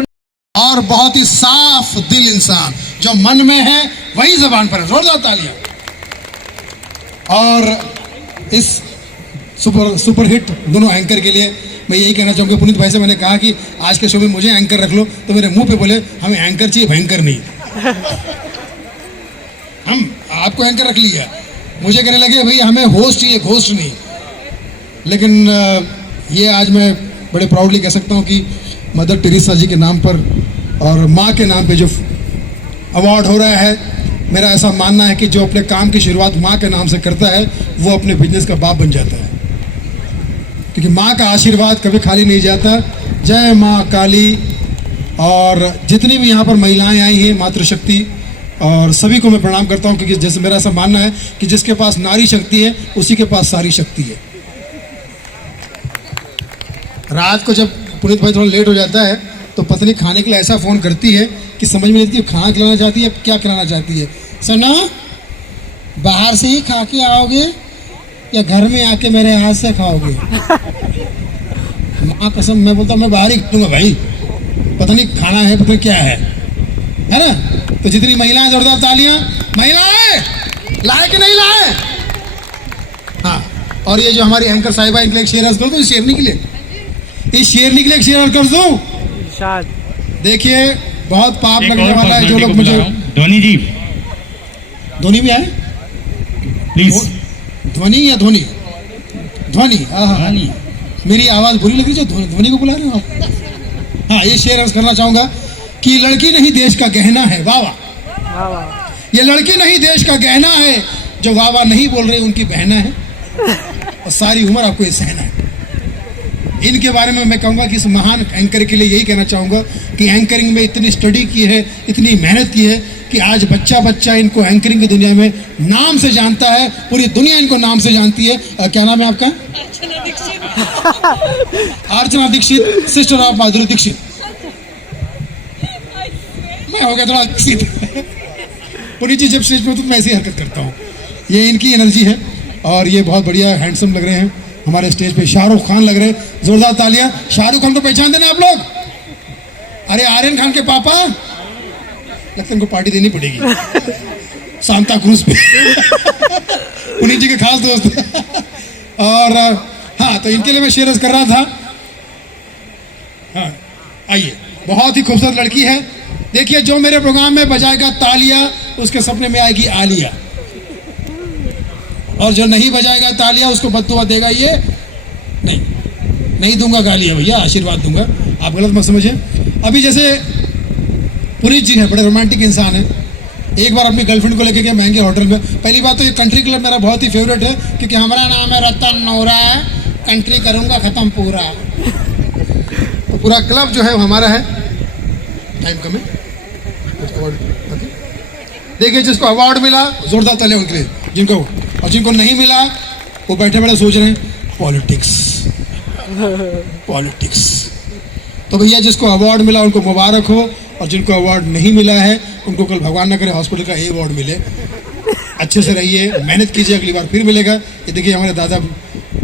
और बहुत ही साफ दिल इंसान, जो मन में है वही जबान पर है। जोरदार तालियां। और इस सुपर हिट दोनों एंकर के लिए मैं यही कहना चाहूँगा। पुनीत भाई से मैंने कहा कि आज के शो में मुझे एंकर रख लो, तो मेरे मुंह पे बोले हमें एंकर चाहिए, भयंकर नहीं। हम आपको एंकर रख लिया, मुझे कहने लगे भाई हमें होस्ट चाहिए, घोस्ट नहीं। लेकिन ये आज मैं बड़े प्राउडली कह सकता हूँ कि मदर टेरेसा जी के नाम पर और माँ के नाम पे जो अवार्ड हो रहा है, मेरा ऐसा मानना है कि जो अपने काम की शुरुआत माँ के नाम से करता है वो अपने बिजनेस का बाप बन जाता है, क्योंकि माँ का आशीर्वाद कभी खाली नहीं जाता। जय माँ काली। और जितनी भी यहाँ पर महिलाएं आई हैं, मातृशक्ति, और सभी को मैं प्रणाम करता हूँ, क्योंकि जैसे मेरा ऐसा मानना है कि जिसके पास नारी शक्ति है उसी के पास सारी शक्ति है। रात को जब पुनीत भाई थोड़ा लेट हो जाता है तो पत्नी खाने के लिए ऐसा फ़ोन करती है कि समझ में नहीं आती खाना खिलाना चाहती है क्या खिलाना चाहती है। सुनो, बाहर से ही खा के आओगे या घर में आके मेरे हाथ से खाओगे? माँ कसम, मैं बोलता मैं बाहर ही खाऊंगा भाई, पता नहीं खाना है पता नहीं क्या है ना। तो जितनी महिलाएं, जोरदार तालियां। महिलाएं लाए कि नहीं लाए? हाँ। और ये जो हमारी एंकर साहिबा, इनके लिए एक शेर अर्ज कर दो, इस शेरनी के लिए, इस शेरनी के लिए एक शेर अर्ज कर दो। देखिए बहुत पाप लगने वाला है जो लोग मुझे। धोनी जी, धोनी भी आए प्लीज। ध्वनि या धोनी? ध्वनि। हाँ, मेरी आवाज बुरी लग रही है जो ध्वनि को बुला रहे हो आप? हाँ, ये शेर अर्ज करना चाहूंगा कि लड़की नहीं देश का गहना है, वाह वाह। ये लड़की नहीं देश का गहना है, जो वाह वाह नहीं बोल रही उनकी बहना है, और सारी उम्र आपको ये सहना है। इनके बारे में मैं कहूँगा कि इस महान एंकर के लिए यही कहना चाहूँगा कि एंकरिंग में इतनी स्टडी की है, इतनी मेहनत की है कि आज बच्चा बच्चा इनको एंकरिंग की दुनिया में नाम से जानता है, पूरी दुनिया इनको नाम से जानती है। क्या नाम है आपका? अर्चना दीक्षित, सिस्टर ऑफ माधुरी दीक्षित। मैं हो गया थोड़ा दीक्षित। पुनीत जी जब स्टेज पे तो मैं ऐसी हरकत करता हूँ, ये इनकी एनर्जी है और ये बहुत बढ़िया हैंडसम लग रहे हैं हमारे स्टेज पे। शाहरुख खान लग रहे हैं, जोरदार तालियां। शाहरुख खान को पहचान देना आप लोग? अरे आर्यन खान के पापा, लगता है इनको पार्टी देनी पड़ेगी सांता क्रूज पे। पुनीत जी के खास दोस्त। और हाँ, तो इनके लिए मैं शेयर कर रहा था। हाँ आइए, बहुत ही खूबसूरत लड़की है। देखिए, जो मेरे प्रोग्राम में बजाएगा तालियां उसके सपने में आएगी आलिया, और जो नहीं बजाएगा तालियां उसको बद्दुआ देगा ये। नहीं दूंगा गालियां भैया, आशीर्वाद दूंगा, आप गलत मत समझिए। अभी जैसे पुनीत जी हैं, बड़े रोमांटिक इंसान हैं। एक बार अपनी गर्लफ्रेंड को लेके गए महंगे होटल में। पहली बात तो ये कंट्री क्लब मेरा बहुत ही फेवरेट है, क्योंकि हमारा नाम है रतन नोरा, कंट्री करूंगा खत्म पूरा। तो पूरा क्लब जो है वो हमारा है। टाइम कम है। देखिए, जिसको अवार्ड मिला जोरदार तालियां उनके लिए, जिनको नहीं मिला वो बैठे बैठे सोच रहे हैं पॉलिटिक्स। तो भैया, जिसको अवार्ड मिला उनको मुबारक हो, और जिनको अवार्ड नहीं मिला है उनको कल भगवान न करे हॉस्पिटल का ए अवार्ड मिले। अच्छे से रहिए, मेहनत कीजिए, अगली बार फिर मिलेगा। ये देखिए हमारे दादा,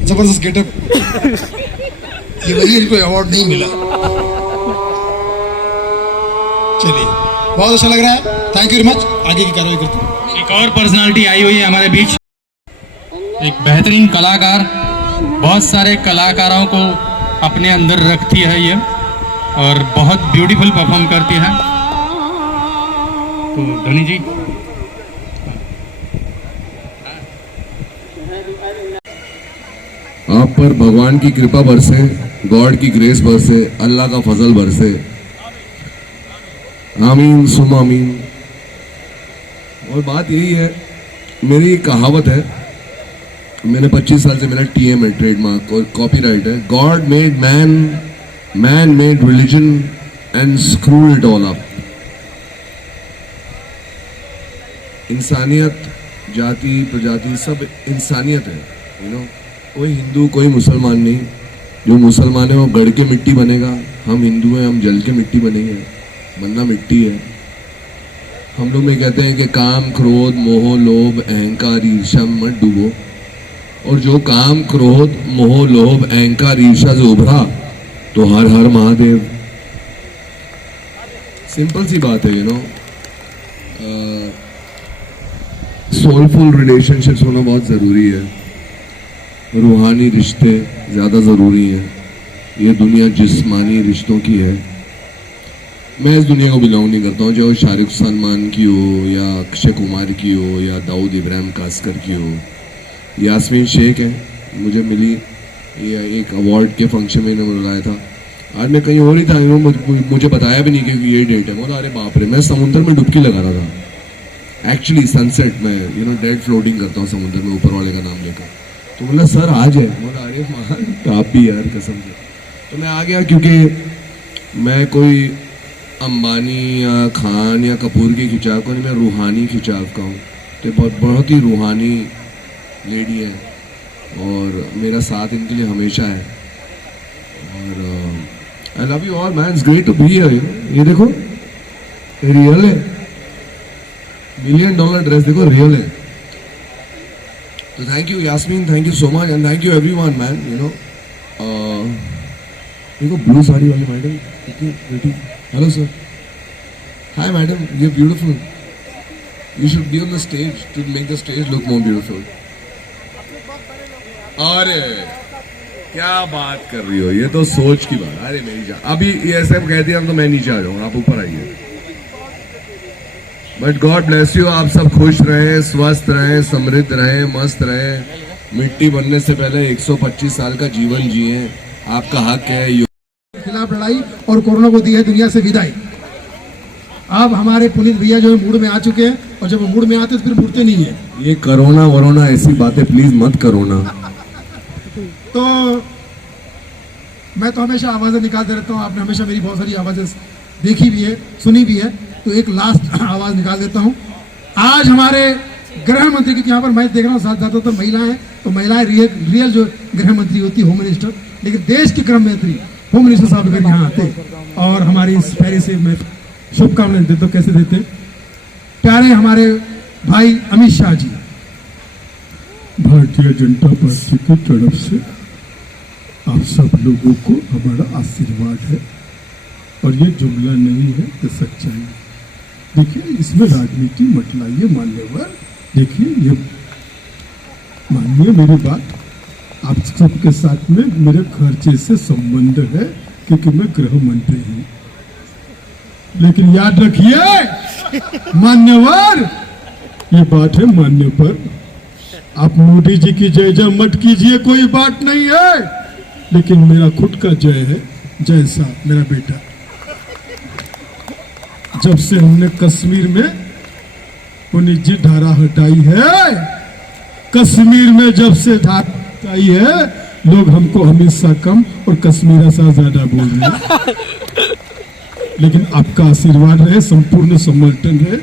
जबरदस्त गेटअप। ये वही, इनको अवार्ड नहीं मिला। चलिए, बहुत अच्छा लग रहा है। Thank you very much. आगे की कार्रवाई करते हैं। एक और पर्सनालिटी आई हुई है हमारे बीच, एक बेहतरीन कलाकार, बहुत सारे कलाकारों को अपने अंदर रखती है ये, और बहुत ब्यूटीफुल परफॉर्म करती है। तो धनी जी, आप पर भगवान की कृपा बरसे, गॉड की ग्रेस बरसे, अल्लाह का फजल बरसे। आमीन सुम आमीन। और बात यही है, मेरी कहावत है, मैंने 25 साल से मेरा TM है, ट्रेडमार्क और कॉपीराइट है। God made man, man made religion and screwed it all up. इंसानियत, जाति प्रजाति सब इंसानियत है, कोई हिंदू कोई मुसलमान नहीं। जो मुसलमान है वो गढ़ के मिट्टी बनेगा, हम हिंदू हैं, हम जल के मिट्टी बनेंगे, बनना मिट्टी है। हम लोग में कहते हैं कि काम क्रोध मोह लोभ अहंकार ईर्ष्या मत डूबो, और जो काम क्रोध मोह लोभ अहंकार ईर्ष्या से उभरा तो हर हर महादेव। सिंपल सी बात है, सोलफुल रिलेशनशिप्स होना बहुत ज़रूरी है, रूहानी रिश्ते ज़्यादा ज़रूरी हैं। ये दुनिया जिस्मानी रिश्तों की है। मैं इस दुनिया को बिलोंग नहीं करता हूँ, जो शाहरुख सलमान की हो या अक्षय कुमार की हो या दाऊद इब्राहिम कास्कर की हो। यास्मीन शेख है, मुझे मिली ये एक अवार्ड के फंक्शन में इन्होंने बुलाया था। आज मैं कहीं और ही था, मुझे बताया भी नहीं कि ये डेट है। बोला अरे बाप रे, मैं समुद्र में डुबकी लगा रहा था एक्चुअली, सनसेट में डेड फ्लोटिंग करता हूँ समुद्र में ऊपर वाले का नाम लेकर। तो बोला सर आज है। बोला अरे मान आप भी यार कसम से। तो मैं आ गया, क्योंकि मैं कोई अंबानी या खान या कपूर की खिंचाव का नहीं, मैं रूहानी खिंचाव का हूँ। तो बहुत ही रूहानी लेडी है और मेरा साथ इनके लिए हमेशा है। और I love you all man, it's great to be here. ये देखो रियल है, $1 मिलियन ड्रेस देखो रियल है। तो thank you Yasmin, thank you so much, and thank you everyone man. देखो ब्लू साड़ी वाली मैडम कितनी बेटी। Hello sir, hi madam, you are beautiful, you should be on the stage to make the stage look more beautiful. अरे क्या बात कर रही हो, ये तो सोच की बात। अरे मेरी जान, अभी ये सब कह दिया तो मैं नीचे आ जाऊंगा, आप ऊपर आइए। बट गॉड ब्लेस यू, आप सब खुश रहे, स्वस्थ रहे, समृद्ध रहे, मस्त रहे। मिट्टी बनने से पहले 125 साल का जीवन जिए, आपका हक है। खिलाफ लड़ाई और कोरोना को दी है दुनिया से विदाई। अब हमारे पुनीत भैया जो है मूड में आ चुके हैं, और जब वो मूड में आते तो फिर मुड़ते नहीं है। ये कोरोना वरोना ऐसी बातें प्लीज मत करो ना। तो मैं तो हमेशा आवाज़ें निकालते रहता हूँ, आपने हमेशा मेरी बहुत सारी आवाज़ें देखी भी है, सुनी भी है, तो एक लास्ट आवाज़ निकाल देता हूँ। आज हमारे गृह मंत्री, क्योंकि यहाँ पर मैं देख रहा हूँ ज़्यादातर तो महिलाएं हैं, तो महिलाएं रियल जो गृह मंत्री होती है, होम मिनिस्टर, लेकिन देश के गृह मंत्री होम मिनिस्टर साहब अगर यहाँ आते और हमारी इस पैरी से मैं शुभकामनाएं देता हूँ, कैसे देते, प्यारे हमारे भाई अमित शाह जी, भारतीय जनता पार्टी की तरफ से आप सब लोगों को हमारा आशीर्वाद है, और ये जुमला नहीं है, ये सच्चाई है। देखिए, इसमें राजनीति मत लाइए मान्यवर, देखिए ये मानिए मेरी बात, आप सबके साथ में मेरे खर्चे से संबंध है क्योंकि मैं गृह मंत्री हूँ, लेकिन याद रखिए मान्यवर, ये बात है मान्य पर, आप मोदी जी की जय जय मत कीजिए, कोई बात नहीं है, लेकिन मेरा खुद का जय है, जय साहब मेरा बेटा। जब से हमने कश्मीर में पुनीत जी धारा हटाई है, कश्मीर में जब से धारा हटाई है, लोग हमको अमित शाह कम और कश्मीरा शाह ज्यादा बोल रहे हैं, लेकिन आपका आशीर्वाद रहे, संपूर्ण समर्थन रहे।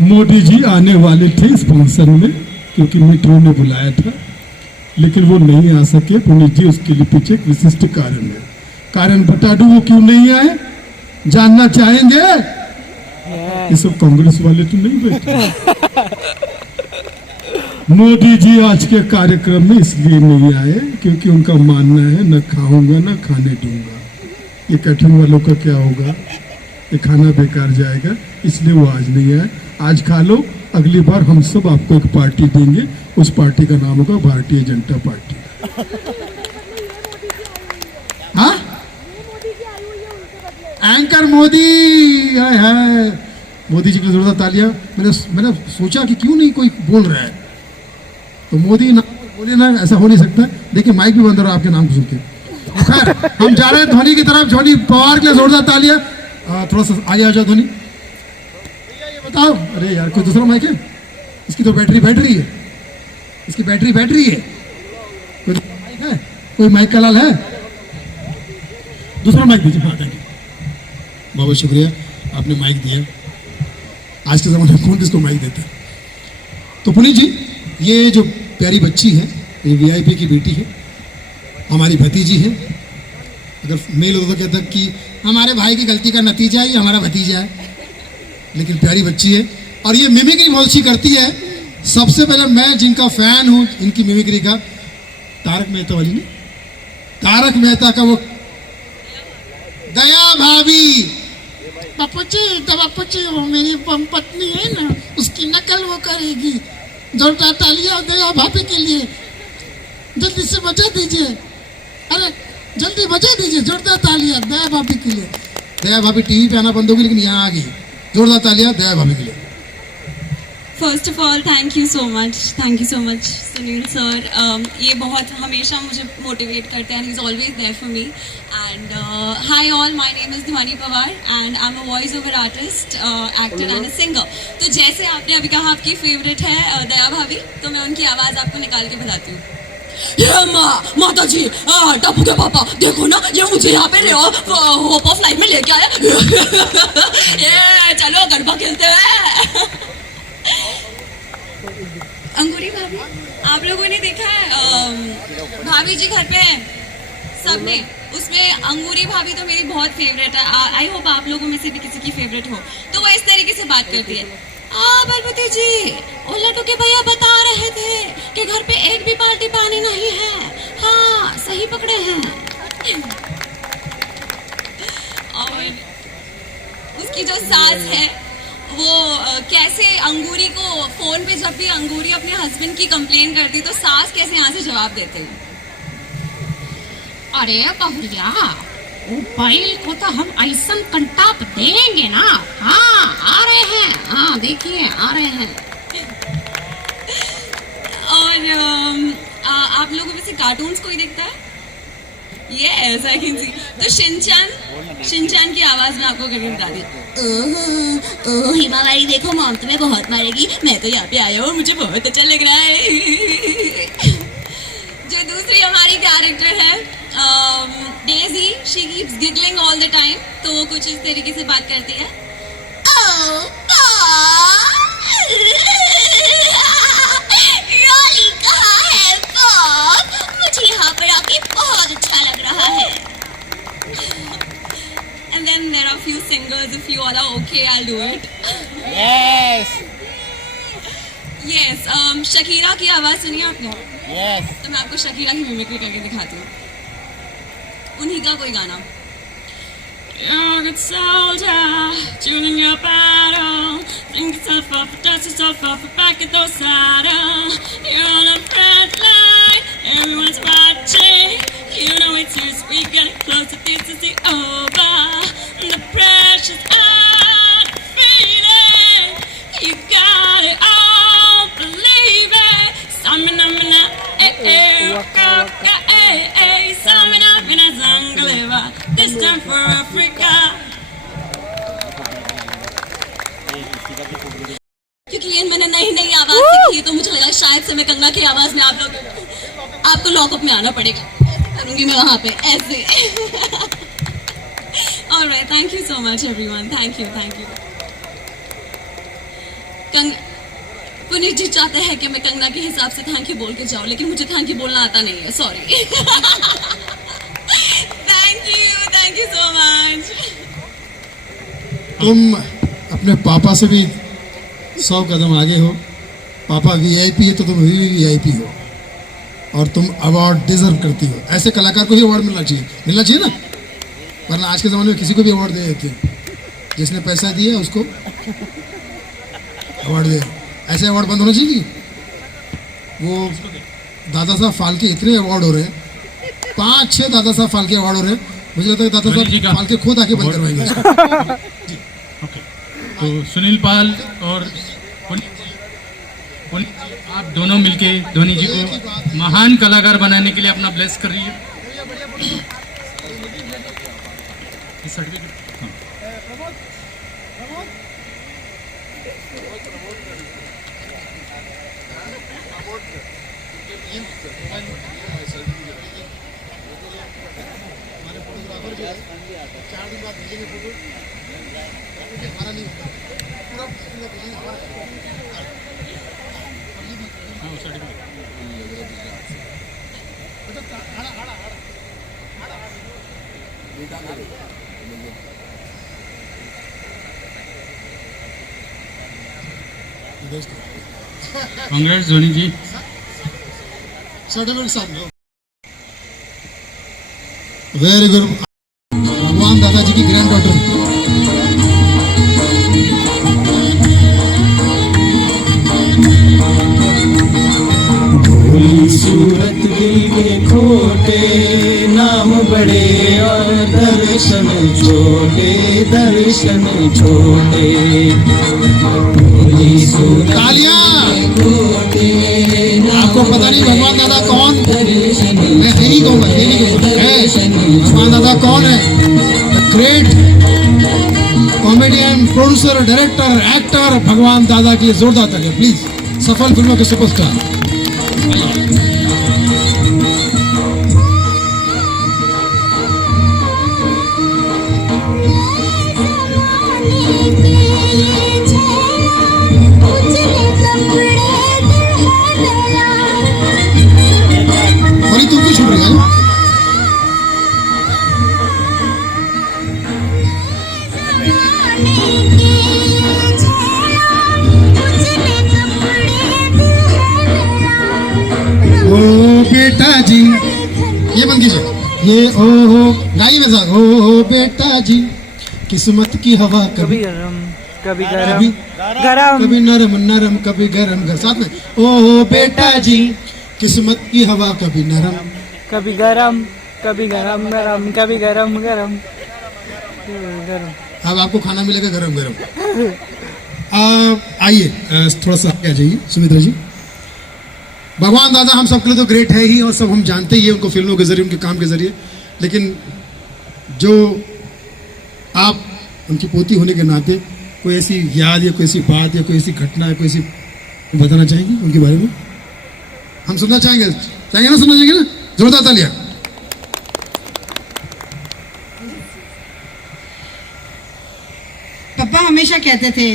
मोदी जी आने वाले थे इस फंक्शन में, क्योंकि मेट्रो ने बुलाया था, लेकिन वो नहीं आ सके पुनीत जी, उसके लिए पीछे एक विशिष्ट कारण है। कारण बता दूं वो क्यों नहीं आए, जानना चाहेंगे? ये सब कांग्रेस वाले तो नहीं बैठे। मोदी जी आज के कार्यक्रम में इसलिए नहीं आए क्योंकि उनका मानना है न खाऊंगा न खाने दूंगा, ये कैटरिंग वालों का क्या होगा, ये खाना बेकार जाएगा, इसलिए वो आज नहीं आए। आज खा लो, अगली बार हम सब आपको एक पार्टी देंगे, उस पार्टी का नाम होगा भारतीय जनता पार्टी। हाँ, एंकर मोदी है, मोदी जी की जरूरत तालियां। मैंने सोचा कि क्यों नहीं कोई बोल रहा है, तो मोदी ना बोले ना, ऐसा हो नहीं सकता। देखिए माइक भी बंद हो रहा है आपके नाम को सुन के। खैर, हम जा रहे हैं धोनी की तरफ, धोनी पवार के लिए जोरदार तालियां। थोड़ा सा आगे आ जाओ धोनी, बताओ। अरे यार, कोई दूसरा माइक है? इसकी तो बैटरी है, इसकी बैटरी है। कोई माइक है? कोई माइक का लाल है? दूसरा माइक दीजिए। हाँ, थैंक यू, बहुत शुक्रिया, आपने माइक दिया। आज के ज़माने में कौन किसको माइक देता है? तो पुनीत जी, ये जो प्यारी बच्ची है, ये वीआईपी की बेटी है, हमारी भतीजी है। अगर मेल होता तो कहता कि हमारे भाई की गलती का नतीजा ही हमारा भतीजा है, लेकिन प्यारी बच्ची है और ये मिमिक्री बहुत अच्छी करती है। सबसे पहले मैं जिनका फैन हूँ इनकी मिमिक्री का, तारक मेहता वाली ने, तारक मेहता का वो दया भाभी, बापू जी वो मेरी पत्नी है ना, उसकी नकल वो करेगी। जोरदार तालियां दया भाभी के लिए, जल्दी से बजा दीजिए, अरे जल्दी बजा दीजिए, जोरदार तालियां दया भाभी के लिए। दया भाभी टीवी पे आना बंद होगी, लेकिन यहाँ आ गई। जोरदार तालियां दया भाभी के लिए। First of all thank you so much Sunil sir. ये बहुत हमेशा मुझे मोटिवेट करते हैं, he is always there for me. And hi all, my name is Dhvani Pawar and I am a voice over artist, actor and a singer. तो जैसे आपने अभी कहा आपकी फेवरेट है दया भाभी, तो मैं उनकी आवाज़ आपको निकाल के बताती हूँ। ये माता जी, टप्पू के पापा देखो ना, ये मुझे यहाँ पे होप ऑफ लाइफ में लेके आया। ये चलो गरबा खेलते हैं। अंगूरी भाभी, आप लोगों ने देखा है भाभी जी घर पे है सबने, उसमें अंगूरी भाभी तो मेरी बहुत फेवरेट है। आई होप आप लोगों में से भी किसी की फेवरेट हो। तो वो इस तरीके से बात करती है, बलपति जी, वो लड्डू के भैया बता रहे थे कि घर पे एक भी बाल्टी पानी नहीं है। हाँ, सही पकड़े हैं। और उसकी जो सास है, वो कैसे अंगूरी को फोन पे, जब भी अंगूरी अपने हस्बैंड की कंप्लेन करती तो सास कैसे यहाँ से जवाब देते हैं, अरे बहुरिया, मोबाइल को तो हम ऐसा कंटाप देंगे ना। हाँ, आ रहे हैं, हाँ देखिए आ रहे हैं। और आप लोगों में से कार्टून्स कोई देखता है? Yes, I can see. तो शिनचैन की आवाज में आपको करके बता दी। हिमालय देखो, मॉम तुम्हें बहुत मारेगी, मैं तो यहाँ पे आया हूँ, मुझे बहुत अच्छा लग रहा है। जो दूसरी हमारी कैरेक्टर है she keeps giggling all the time, तो वो कुछ इस तरीके से बात करती है। रोली कहाँ है बॉब? मुझे यहाँ पर आके बहुत अच्छा लग रहा है। And then there are few singers, if you all are okay, I'll do it. Yes. Yes, Shakira की आवाज़ सुनी आपने? Yes. तो मैं आपको शकीरा की मिमिक्री करके दिखाती हूँ, उन्हीं का कोई गाना। You're a good soldier, choosing your battle. Think yourself up, dust yourself up, back at those saddle. You're on a red line, everyone's watching. You know it's yours, we getting closer, this is the over. The pressure's on, feeling. You got it all, believe it. Samina, walk up, Samina, Zangaleva. This time for Africa. क्योंकि ये मैंने नई नई आवाज सीखी, तो मुझे लगा शायद से मैं कंगना की आवाज में आपको लॉकअप में आना पड़ेगा। करूंगी मैं वहां पे ऐसे। Alright, thank you so much everyone. Thank you. Puneet जी चाहते हैं कि मैं कंगना के हिसाब से थैंक यू बोल के जाऊं, लेकिन मुझे थैंक यू बोलना आता नहीं है, sorry. Thank you so much. तुम अपने पापा से भी 100 कदम आगे हो। पापा VIP है तो तुम भी VIP हो, और तुम अवार्ड डिजर्व करती हो। ऐसे कलाकार को ही अवार्ड मिलना चाहिए ना, वरना आज के ज़माने में किसी को भी अवार्ड दे देते हैं। जिसने पैसा दिया उसको अवार्ड दे, ऐसे अवार्ड बंद होना चाहिए। वो दादा साहब फाल्के इतने अवार्ड हो रहे हैं, 5-6 दादा साहब फाल्के अवार्ड हो रहे हैं। मुझे लगता है दादा साहब फाल्के खुद आके बंद करवाएंगे। तो सुनील पाल और आप दोनों मिलके धोनी जी को महान कलाकार बनाने के लिए अपना ब्लेस कर रही है। Congrats Dhoni ji. Very good. भगवान दादाजी की ग्रैंड डॉटर। भोली सूरत दिल के खोटे, नाम बड़े और दर्शन छोटे। भोली सूरत आपको पता नहीं भगवान दादा कौन? मैं नहीं कहूँगा। भगवान दादा कौन है? Great comedian, producer, director, actor भगवान दादा की जोरदार तालियां प्लीज। सफल फिल्मों के सुपरस्टार। तुम क्यों छुप रही हो? ओ बेटा जी, ये बंद कीजिए। ये ओ गाइए में साथ। ओ बेटा जी, किस्मत की हवा कभी गरम कभी नरम नरम कभी गरम। साथ में ओ बेटा जी, किस्मत की हवा कभी नरम कभी गरम गरम कभी गरम। अब आपको खाना मिलेगा गरम गरम। आइए थोड़ा सा आगे आ जाइए सुमित्रा जी। भगवान दादा हम सबके लिए तो ग्रेट है ही, और सब हम जानते ही हैं उनको फिल्मों के जरिए, उनके काम के जरिए। लेकिन जो आप उनकी पोती होने के नाते कोई ऐसी याद या कोई ऐसी बात या कोई ऐसी घटना या कोई ऐसी बताना चाहेंगे उनके बारे में? हम सुनना चाहेंगे ना? सुनना चाहेंगे ना? जोरदार तालियां। हमेशा कहते थे,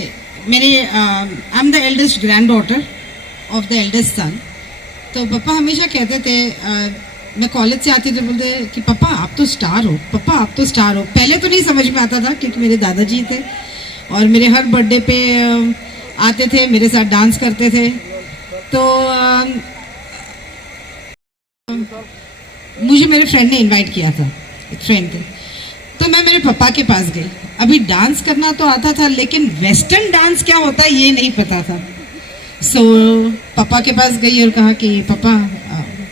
मेरे I am the eldest grand daughter of the eldest son, तो पापा हमेशा कहते थे, मैं कॉलेज से आती थी बोलते कि पापा आप तो स्टार हो, पापा आप तो स्टार हो। पहले तो नहीं समझ में आता था क्योंकि मेरे दादाजी थे और मेरे हर बर्थडे पे आते थे, मेरे साथ डांस करते थे। तो मुझे मेरे फ्रेंड ने इनवाइट किया था, एक फ्रेंड थे, तो मैं मेरे पापा के पास गई। अभी डांस करना तो आता था लेकिन वेस्टर्न डांस क्या होता है ये नहीं पता था। सो पापा के पास गई और कहा कि पापा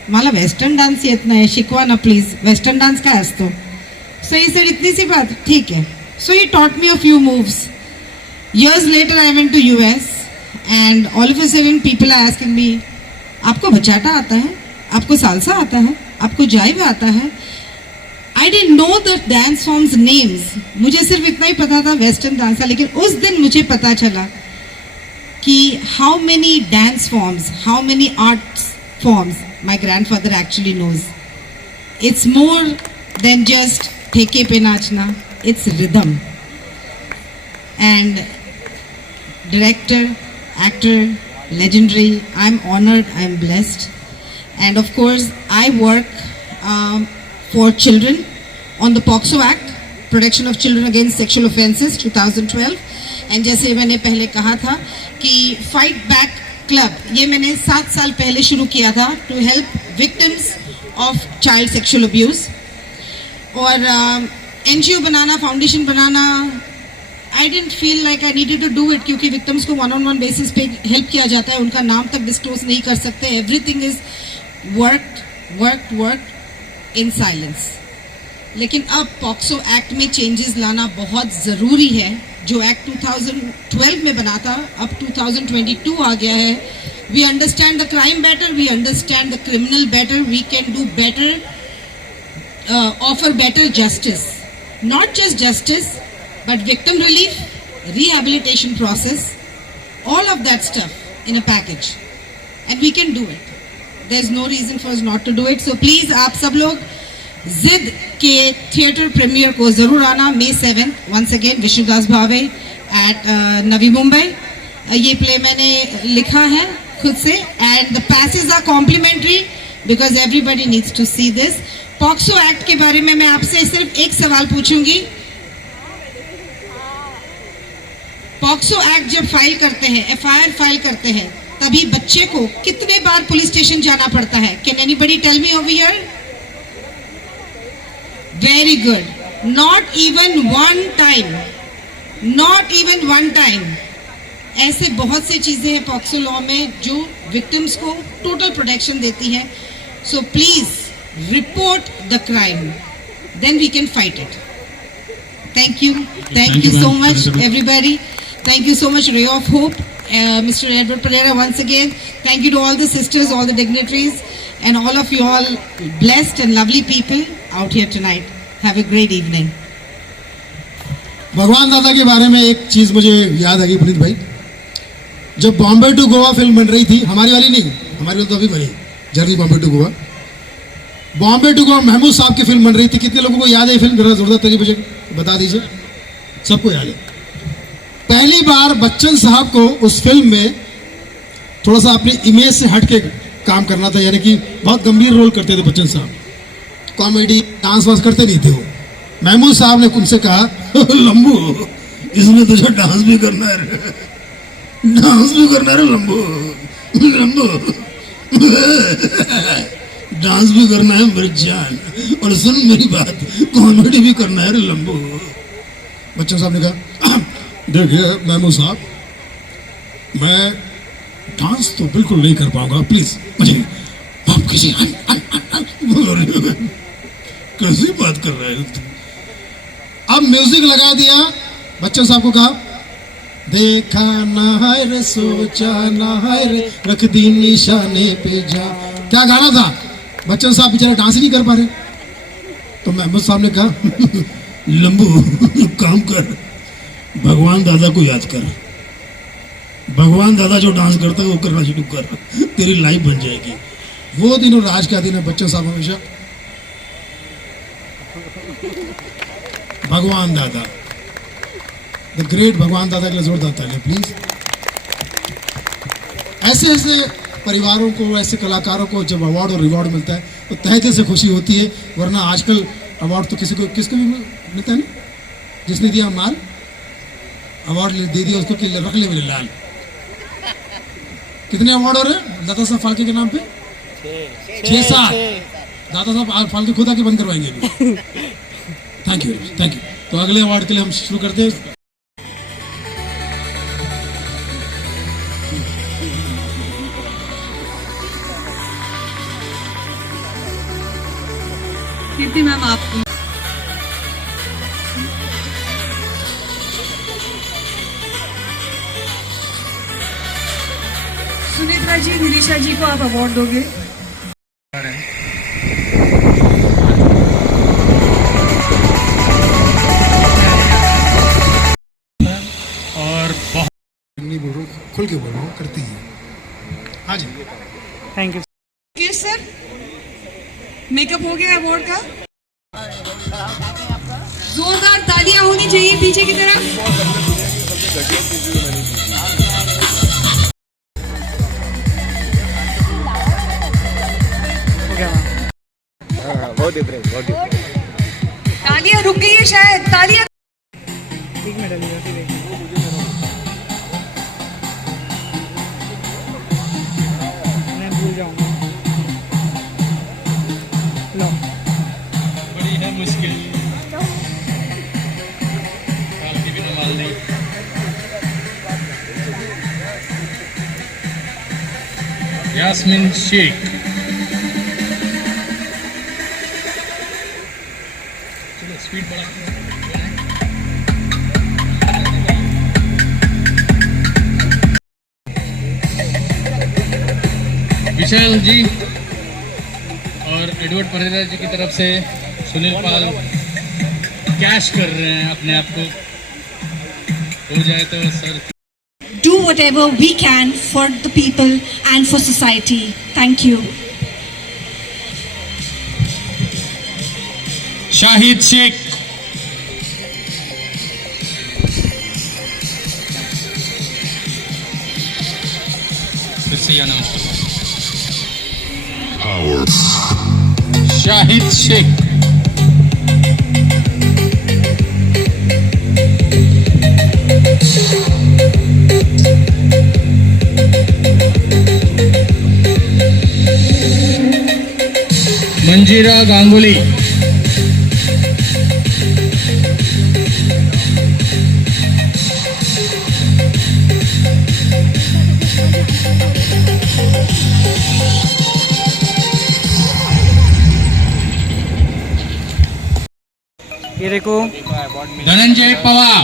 मला वेस्टर्न डांस येत नाही, शिकवा ना प्लीज, वेस्टर्न डांस काय असतो? सो ही सेड इतनी सी बात, ठीक है। So he taught me a few moves. Years later I went to US and all of a sudden people are asking me, आपको बचाटा आता है, आपको सालसा आता है, आपको जाइव आता है? I didn't know the dance forms names. मुझे सिर्फ इतना ही पता था वेस्टर्न डांस था, लेकिन उस दिन मुझे पता चला कि how many dance forms, how many art forms my grandfather actually knows. It's more than just ठेके पे नाचना, it's rhythm. And director, actor, legendary, I'm honored, I'm blessed. And of course, I work for children on the POCSO Act, Protection of Children Against Sexual Offences, 2012. And जैसे मैंने पहले कहा था कि Fight Back Club, ये मैंने 7 साल पहले शुरू किया था to help victims of child sexual abuse. और NGO banana, foundation banana, I didn't feel like I needed to do it क्योंकि victims को one-on-one basis पे help किया जाता है, उनका नाम तक disclose नहीं कर सकते। Everything is worked in silence. लेकिन अब पॉक्सो एक्ट में चेंजेस लाना बहुत ज़रूरी है। जो एक्ट 2012 में बना था, अब 2022 आ गया है। We understand the crime better, we understand the criminal better, we can do better, offer better justice. Not just justice, but victim relief, rehabilitation process, all of that stuff in a package. And we can do it. There's no reason for us not to do it. So please, आप सब लोग जिद के theatre premiere को ज़रूर आना, May 7th, once again Vishnudas Bhave at Navi Mumbai. ये play मैंने लिखा है खुद से, and the passes are complimentary because everybody needs to see this. POCSO act के बारे में मैं आपसे सिर्फ एक सवाल पूछूंगी। पॉक्सो एक्ट जब फाइल करते हैं, FIR फाइल करते हैं, तभी बच्चे को कितने बार पुलिस स्टेशन जाना पड़ता है? Can anybody tell me over here? Very good, not even one time, not even one time. ऐसे बहुत से चीजें हैं पॉक्सो लॉ में जो विक्टिम्स को टोटल प्रोटेक्शन देती है। So please report the crime, then we can fight it. Thank you so much everybody. Thank you so much, Ray of Hope, Mr. Edward Pereira once again. Thank you to all the sisters, all the dignitaries, and all of you all blessed and lovely people out here tonight. Have a great evening. भगवान दादा के बारे में एक चीज़ मुझे याद आ गई पुनीत भाई। जब बॉम्बे टू गोवा फिल्म बन रही थी, हमारी वाली नहीं, हमारी वाली तो अभी बनी, journey Bombay to Goa. Bombay to Goa Mahmood साहब की फिल्म बन रही थी। कितने लोगों को याद है फिल्म? जरा जोरदार तरीके से बता दीजिए। सबको याद है। पहली बार बच्चन साहब को उस फिल्म में थोड़ा सा अपनी इमेज से हट के काम करना था, यानी कि बहुत गंभीर रोल करते थे बच्चन साहब, कॉमेडी डांस वांस करते नहीं थे वो। महमूद साहब ने उनसे कहा, लंबू इसमें तुझे डांस भी करना है, डांस भी करना है लंबू, लंबू डांस भी करना है मेरी जान, और सुन मेरी बात, कॉमेडी भी करना है लंबू। बच्चन साहब ने कहा, देखिए महमूद साहब, मैं डांस तो बिल्कुल नहीं कर पाऊंगा, प्लीज मुझे माफ कीजिए। कैसी बात कर रहे हो तुम? अब म्यूजिक लगा दिया। बच्चन साहब को कहा, देखा ना है रे, सोचा ना है रे, रख दी निशाने पे जा। क्या गाना था? बच्चन साहब बेचारे डांस नहीं कर पा रहे। तो महमूद साहब ने कहा, लंबू काम कर, भगवान दादा को याद कर, भगवान दादा जो डांस करता है वो करना शुरू कर, तेरी लाइफ बन जाएगी। वो दिन और आज का दिन है। बच्चन साहब हमेशा भगवान दादा, द ग्रेट भगवान दादा के लिए जोरदार तालियां प्लीज। ऐसे ऐसे परिवारों को, ऐसे कलाकारों को जब अवार्ड और रिवॉर्ड मिलता है तो तहे दिल से खुशी होती है, वरना आजकल अवार्ड तो किसको भी मिलता है ना, जिसने दिया माल अवार्ड दे दिया उसको कि रख ले मेरे लाल। कितने अवार्ड हो रहे हैं दादा साहब फाल्के के नाम पे? 6-7। दादा साहब फाल्के खुद आके बंद करवाएंगे अभी। Thank you thank you. तो अगले अवार्ड के लिए हम शुरू करते हैं। कीर्ति मैम आप सुनेत्रा जी, निलिशा जी को आप अवार्ड दोगे। और बहुत नहीं बोल रहा हूँ, खुल के बोल रहा हूँ, करती है। हाँ जी thank you. Yes sir, makeup हो गया अवार्ड का। जोरदार तालियां होनी चाहिए पीछे की तरफ। तालियां रुक गई है शायद, तालियां। एक मिनट मैं भूल जाऊंगा। लो बड़ी है मुश्किल, की भी माल नहीं। यास्मीन शेख, चलो स्पीड बढ़ा। विशाल जी और एडवर्ड परेरा जी की तरफ से सुनील पाल कैश कर रहे हैं अपने आप को। हो जाए तो sir. Do whatever we can for the people and for society. Thank you. Shahid Shaikh, फिर से यह नाम शाहिद शेख। मंजीरा गांगुली, ये देखो धनंजय पवार।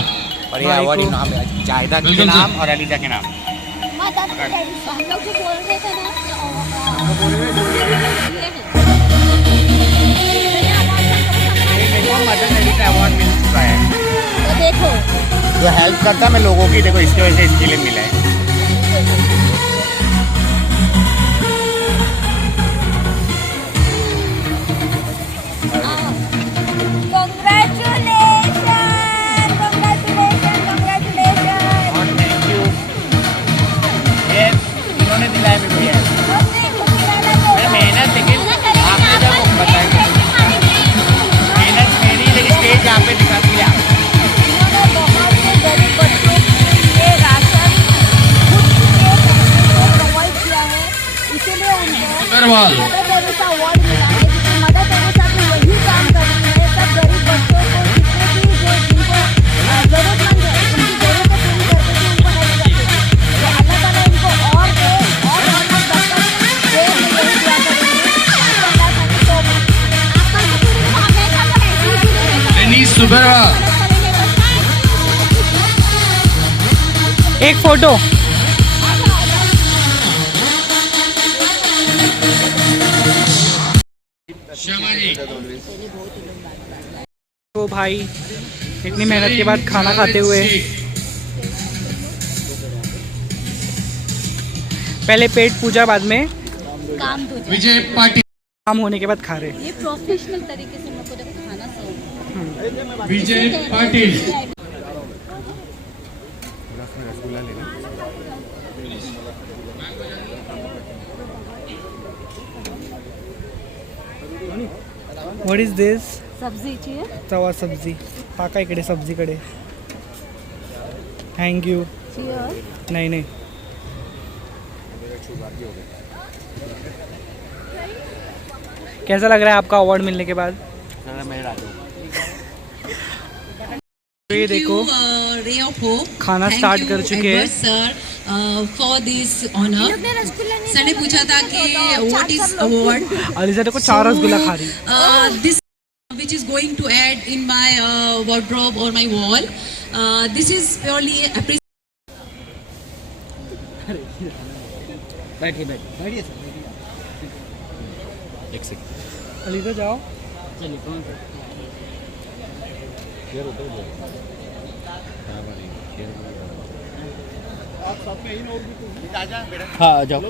और ये अवार्ड इनाम है जायदा के नाम और अलीजा के नाम। हम लोग जो बोल रहे थे ना मदर मेरी का अवार्ड मिल चुका है। तो देखो जो हेल्प करता मैं लोगों की, देखो इसकी वजह से इसके लिए मिला है। उन्होंने दिलाया मेरे को ये मेरा मेहनत, लेकिन आपने जब बताया मेहनत मेरी, लेकिन स्टेज यहाँ पे दिखा दिया। गरीब बच्चों के लिए राशन खुद प्रोवाइड किया है, इसीलिए उनको मदर टेरेसा अवार्ड मिला है। क्योंकि मदर टेरेसा भी वही काम कर रही है, सब गरीब बच्चों को जितने भी जो जिनको जरूरतमंद है उनकी जरूरतें पूरी करके भी उनको हेल्प करते हैं। तो अल्लाह ताला इनको और दे और दे, यही दुआ करेंगे। रेनीश सुबेरा, एक फोटो। तो भाई इतनी मेहनत के बाद खाना खाते हुए पहले पेट पूजा, बाद में काम तो विजय पाटिल, काम होने के बाद खा रहे। ये प्रोफेशनल तरीके से मेरे को जब खाना चाहिए। विजय पाटिल, व्हॉट इज दिस? सब्जीची आहे. तवा सब्जी. टाका इकडे सब्जीकडे. थँक्यू. Cheers. नहीं नहीं. कैसा लग रहा है आपका अवार्ड मिलने के बाद? ये देखो रे ऑफ होप खाना स्टार्ट कर चुके हैं sir for this honour. Sir ने पूछा था कि व्हाट इज अवार्ड. अलीजा देखो 4 रसगुल्ला खा रही. This which is going to add in my wardrobe or my wall. This is purely appreciation. बैठिए एक सेकंड. अलीजा जाओ. हाँ जाओ.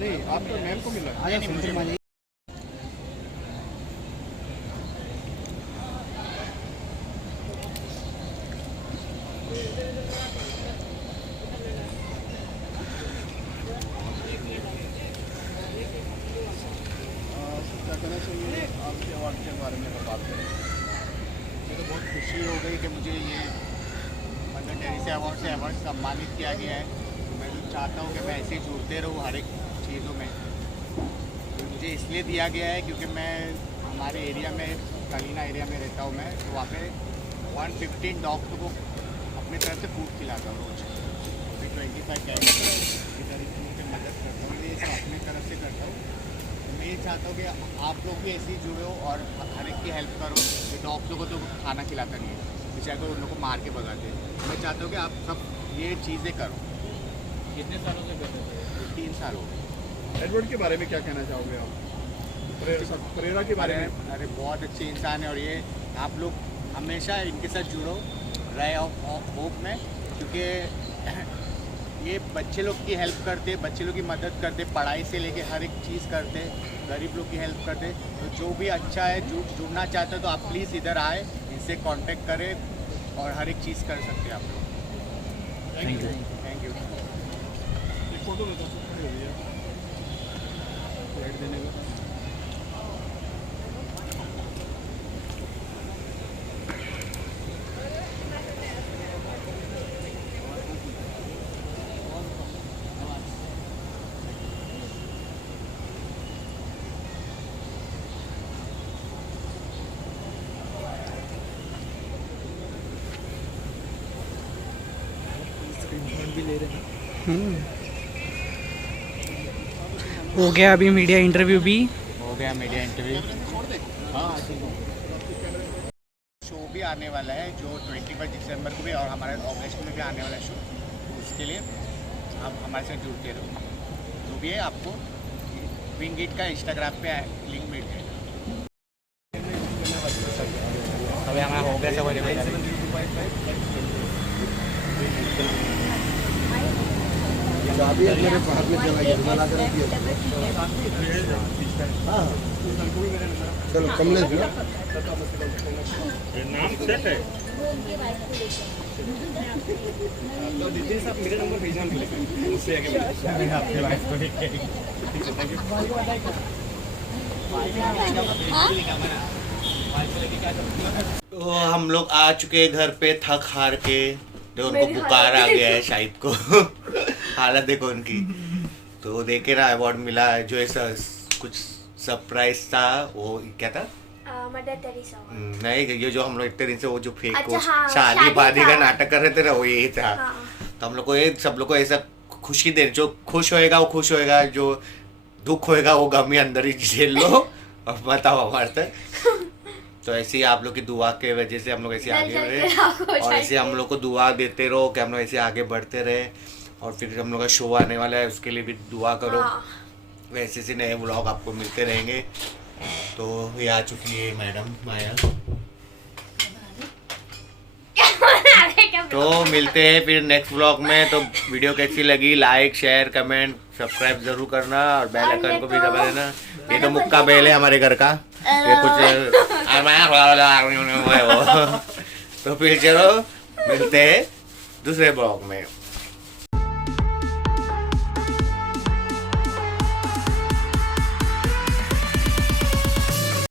नहीं आपको मैम को मिला. क्या कहना चाहिए आपके अवार्ड के बारे में बात करें. मुझे तो बहुत खुशी हो गई कि मुझे ये मदर टेरेसा अवार्ड से सम्मानित किया गया है. मैं भी चाहता हूँ कि मैं ऐसे ही जुड़ते रहूँ हर एक चीज़ों में. तो मुझे इसलिए दिया गया है क्योंकि मैं हमारे एरिया में कलीना एरिया में रहता हूँ मैं. तो वहाँ पे 115 डॉग्स को अपनी तरफ से फूड खिलाता हूँ रोज. 25 कैश की तरीके से मदद करता हूँ. ये सब अपनी तरफ से करता हूँ. मैं ये चाहता हूँ कि आप लोग भी ऐसे ही जुड़े हो और हर एक की हेल्प करो. ये डॉग्स को तो खाना खिलाता नहीं है बेचारे को, उन लोग को मार के भगाते हैं. मैं चाहता हूँ कि आप सब ये चीज़ें करो. कितने सालों से कर रहे हो? 3 साल हो गए. एडवर्ड के बारे में क्या कहना चाहोगे आप? परेरा के बारे में? अरे बहुत अच्छे इंसान है और ये आप लोग हमेशा इनके साथ जुड़ो रे ऑफ होप में, क्योंकि ये बच्चे लोग की हेल्प करते, बच्चे लोग की मदद करते, पढ़ाई से लेके हर एक चीज़ करते, गरीब लोग की हेल्प करते. तो जो भी अच्छा है जुड़ना चाहते हो तो आप प्लीज़ इधर आए, इनसे कांटेक्ट करें और हर एक चीज़ कर सकते हैं आप लोग. Thank you. Thank you. एक फ़ोटो लेता हूँ देने का. हो गया अभी मीडिया इंटरव्यू भी हो गया. मीडिया इंटरव्यू हाँ शो भी आने वाला है जो 21 दिसंबर को भी और हमारे अगस्त में भी आने वाला है शो. तो उसके लिए आप हमारे साथ जुड़ते रहो. जो भी है आपको विंगिट का इंस्टाग्राम पे लिंक मिल जाएगा. अभी हमारा हो गया सब. अभी मेरे बाहर में चला गया. चलो कमलेश नाम सेट है. मेरा नंबर भेजना उससे तो हम लोग आ चुके घर पे थक हार के. तो उनको बुखार आ गया है शाहिद को. हालत देखो उनकी. तो देखे ना अवार्ड मिला है जो ऐसा कुछ सरप्राइज था. वो क्या था? Mother Teresa. नहीं ये जो हम लोग इतने दिन से वो जो फेक अच्छा, हाँ, शादी वादी का था. नाटक कर रहे थे ना वो यही था. हाँ. तो हम लोग को ये सब लोग को ऐसा खुशी दे. जो खुश होएगा वो खुश होएगा, जो दुख होएगा वो गम ही अंदर ही झेल लो और बताओ हमारे तक. तो ऐसे ही आप लोग की दुआ के वजह से हम लोग ऐसे आगे बढ़े और ऐसे हम लोग को दुआ देते रहो कि हम लोग ऐसे आगे बढ़ते रहे. और फिर हम लोग का शो आने वाला है उसके लिए भी दुआ करो. वैसे से नए व्लॉग आपको मिलते रहेंगे. तो ये आ चुकी है मैडम माया. तो मिलते हैं फिर नेक्स्ट व्लॉग में. तो वीडियो कैसी लगी लाइक शेयर कमेंट सब्सक्राइब जरूर करना और बेल आइकन को भी दबा देना. ये तो मुक्का बेल है हमारे घर का. ये कुछ तो फिर चलो मिलते हैं दूसरे ब्लॉग में.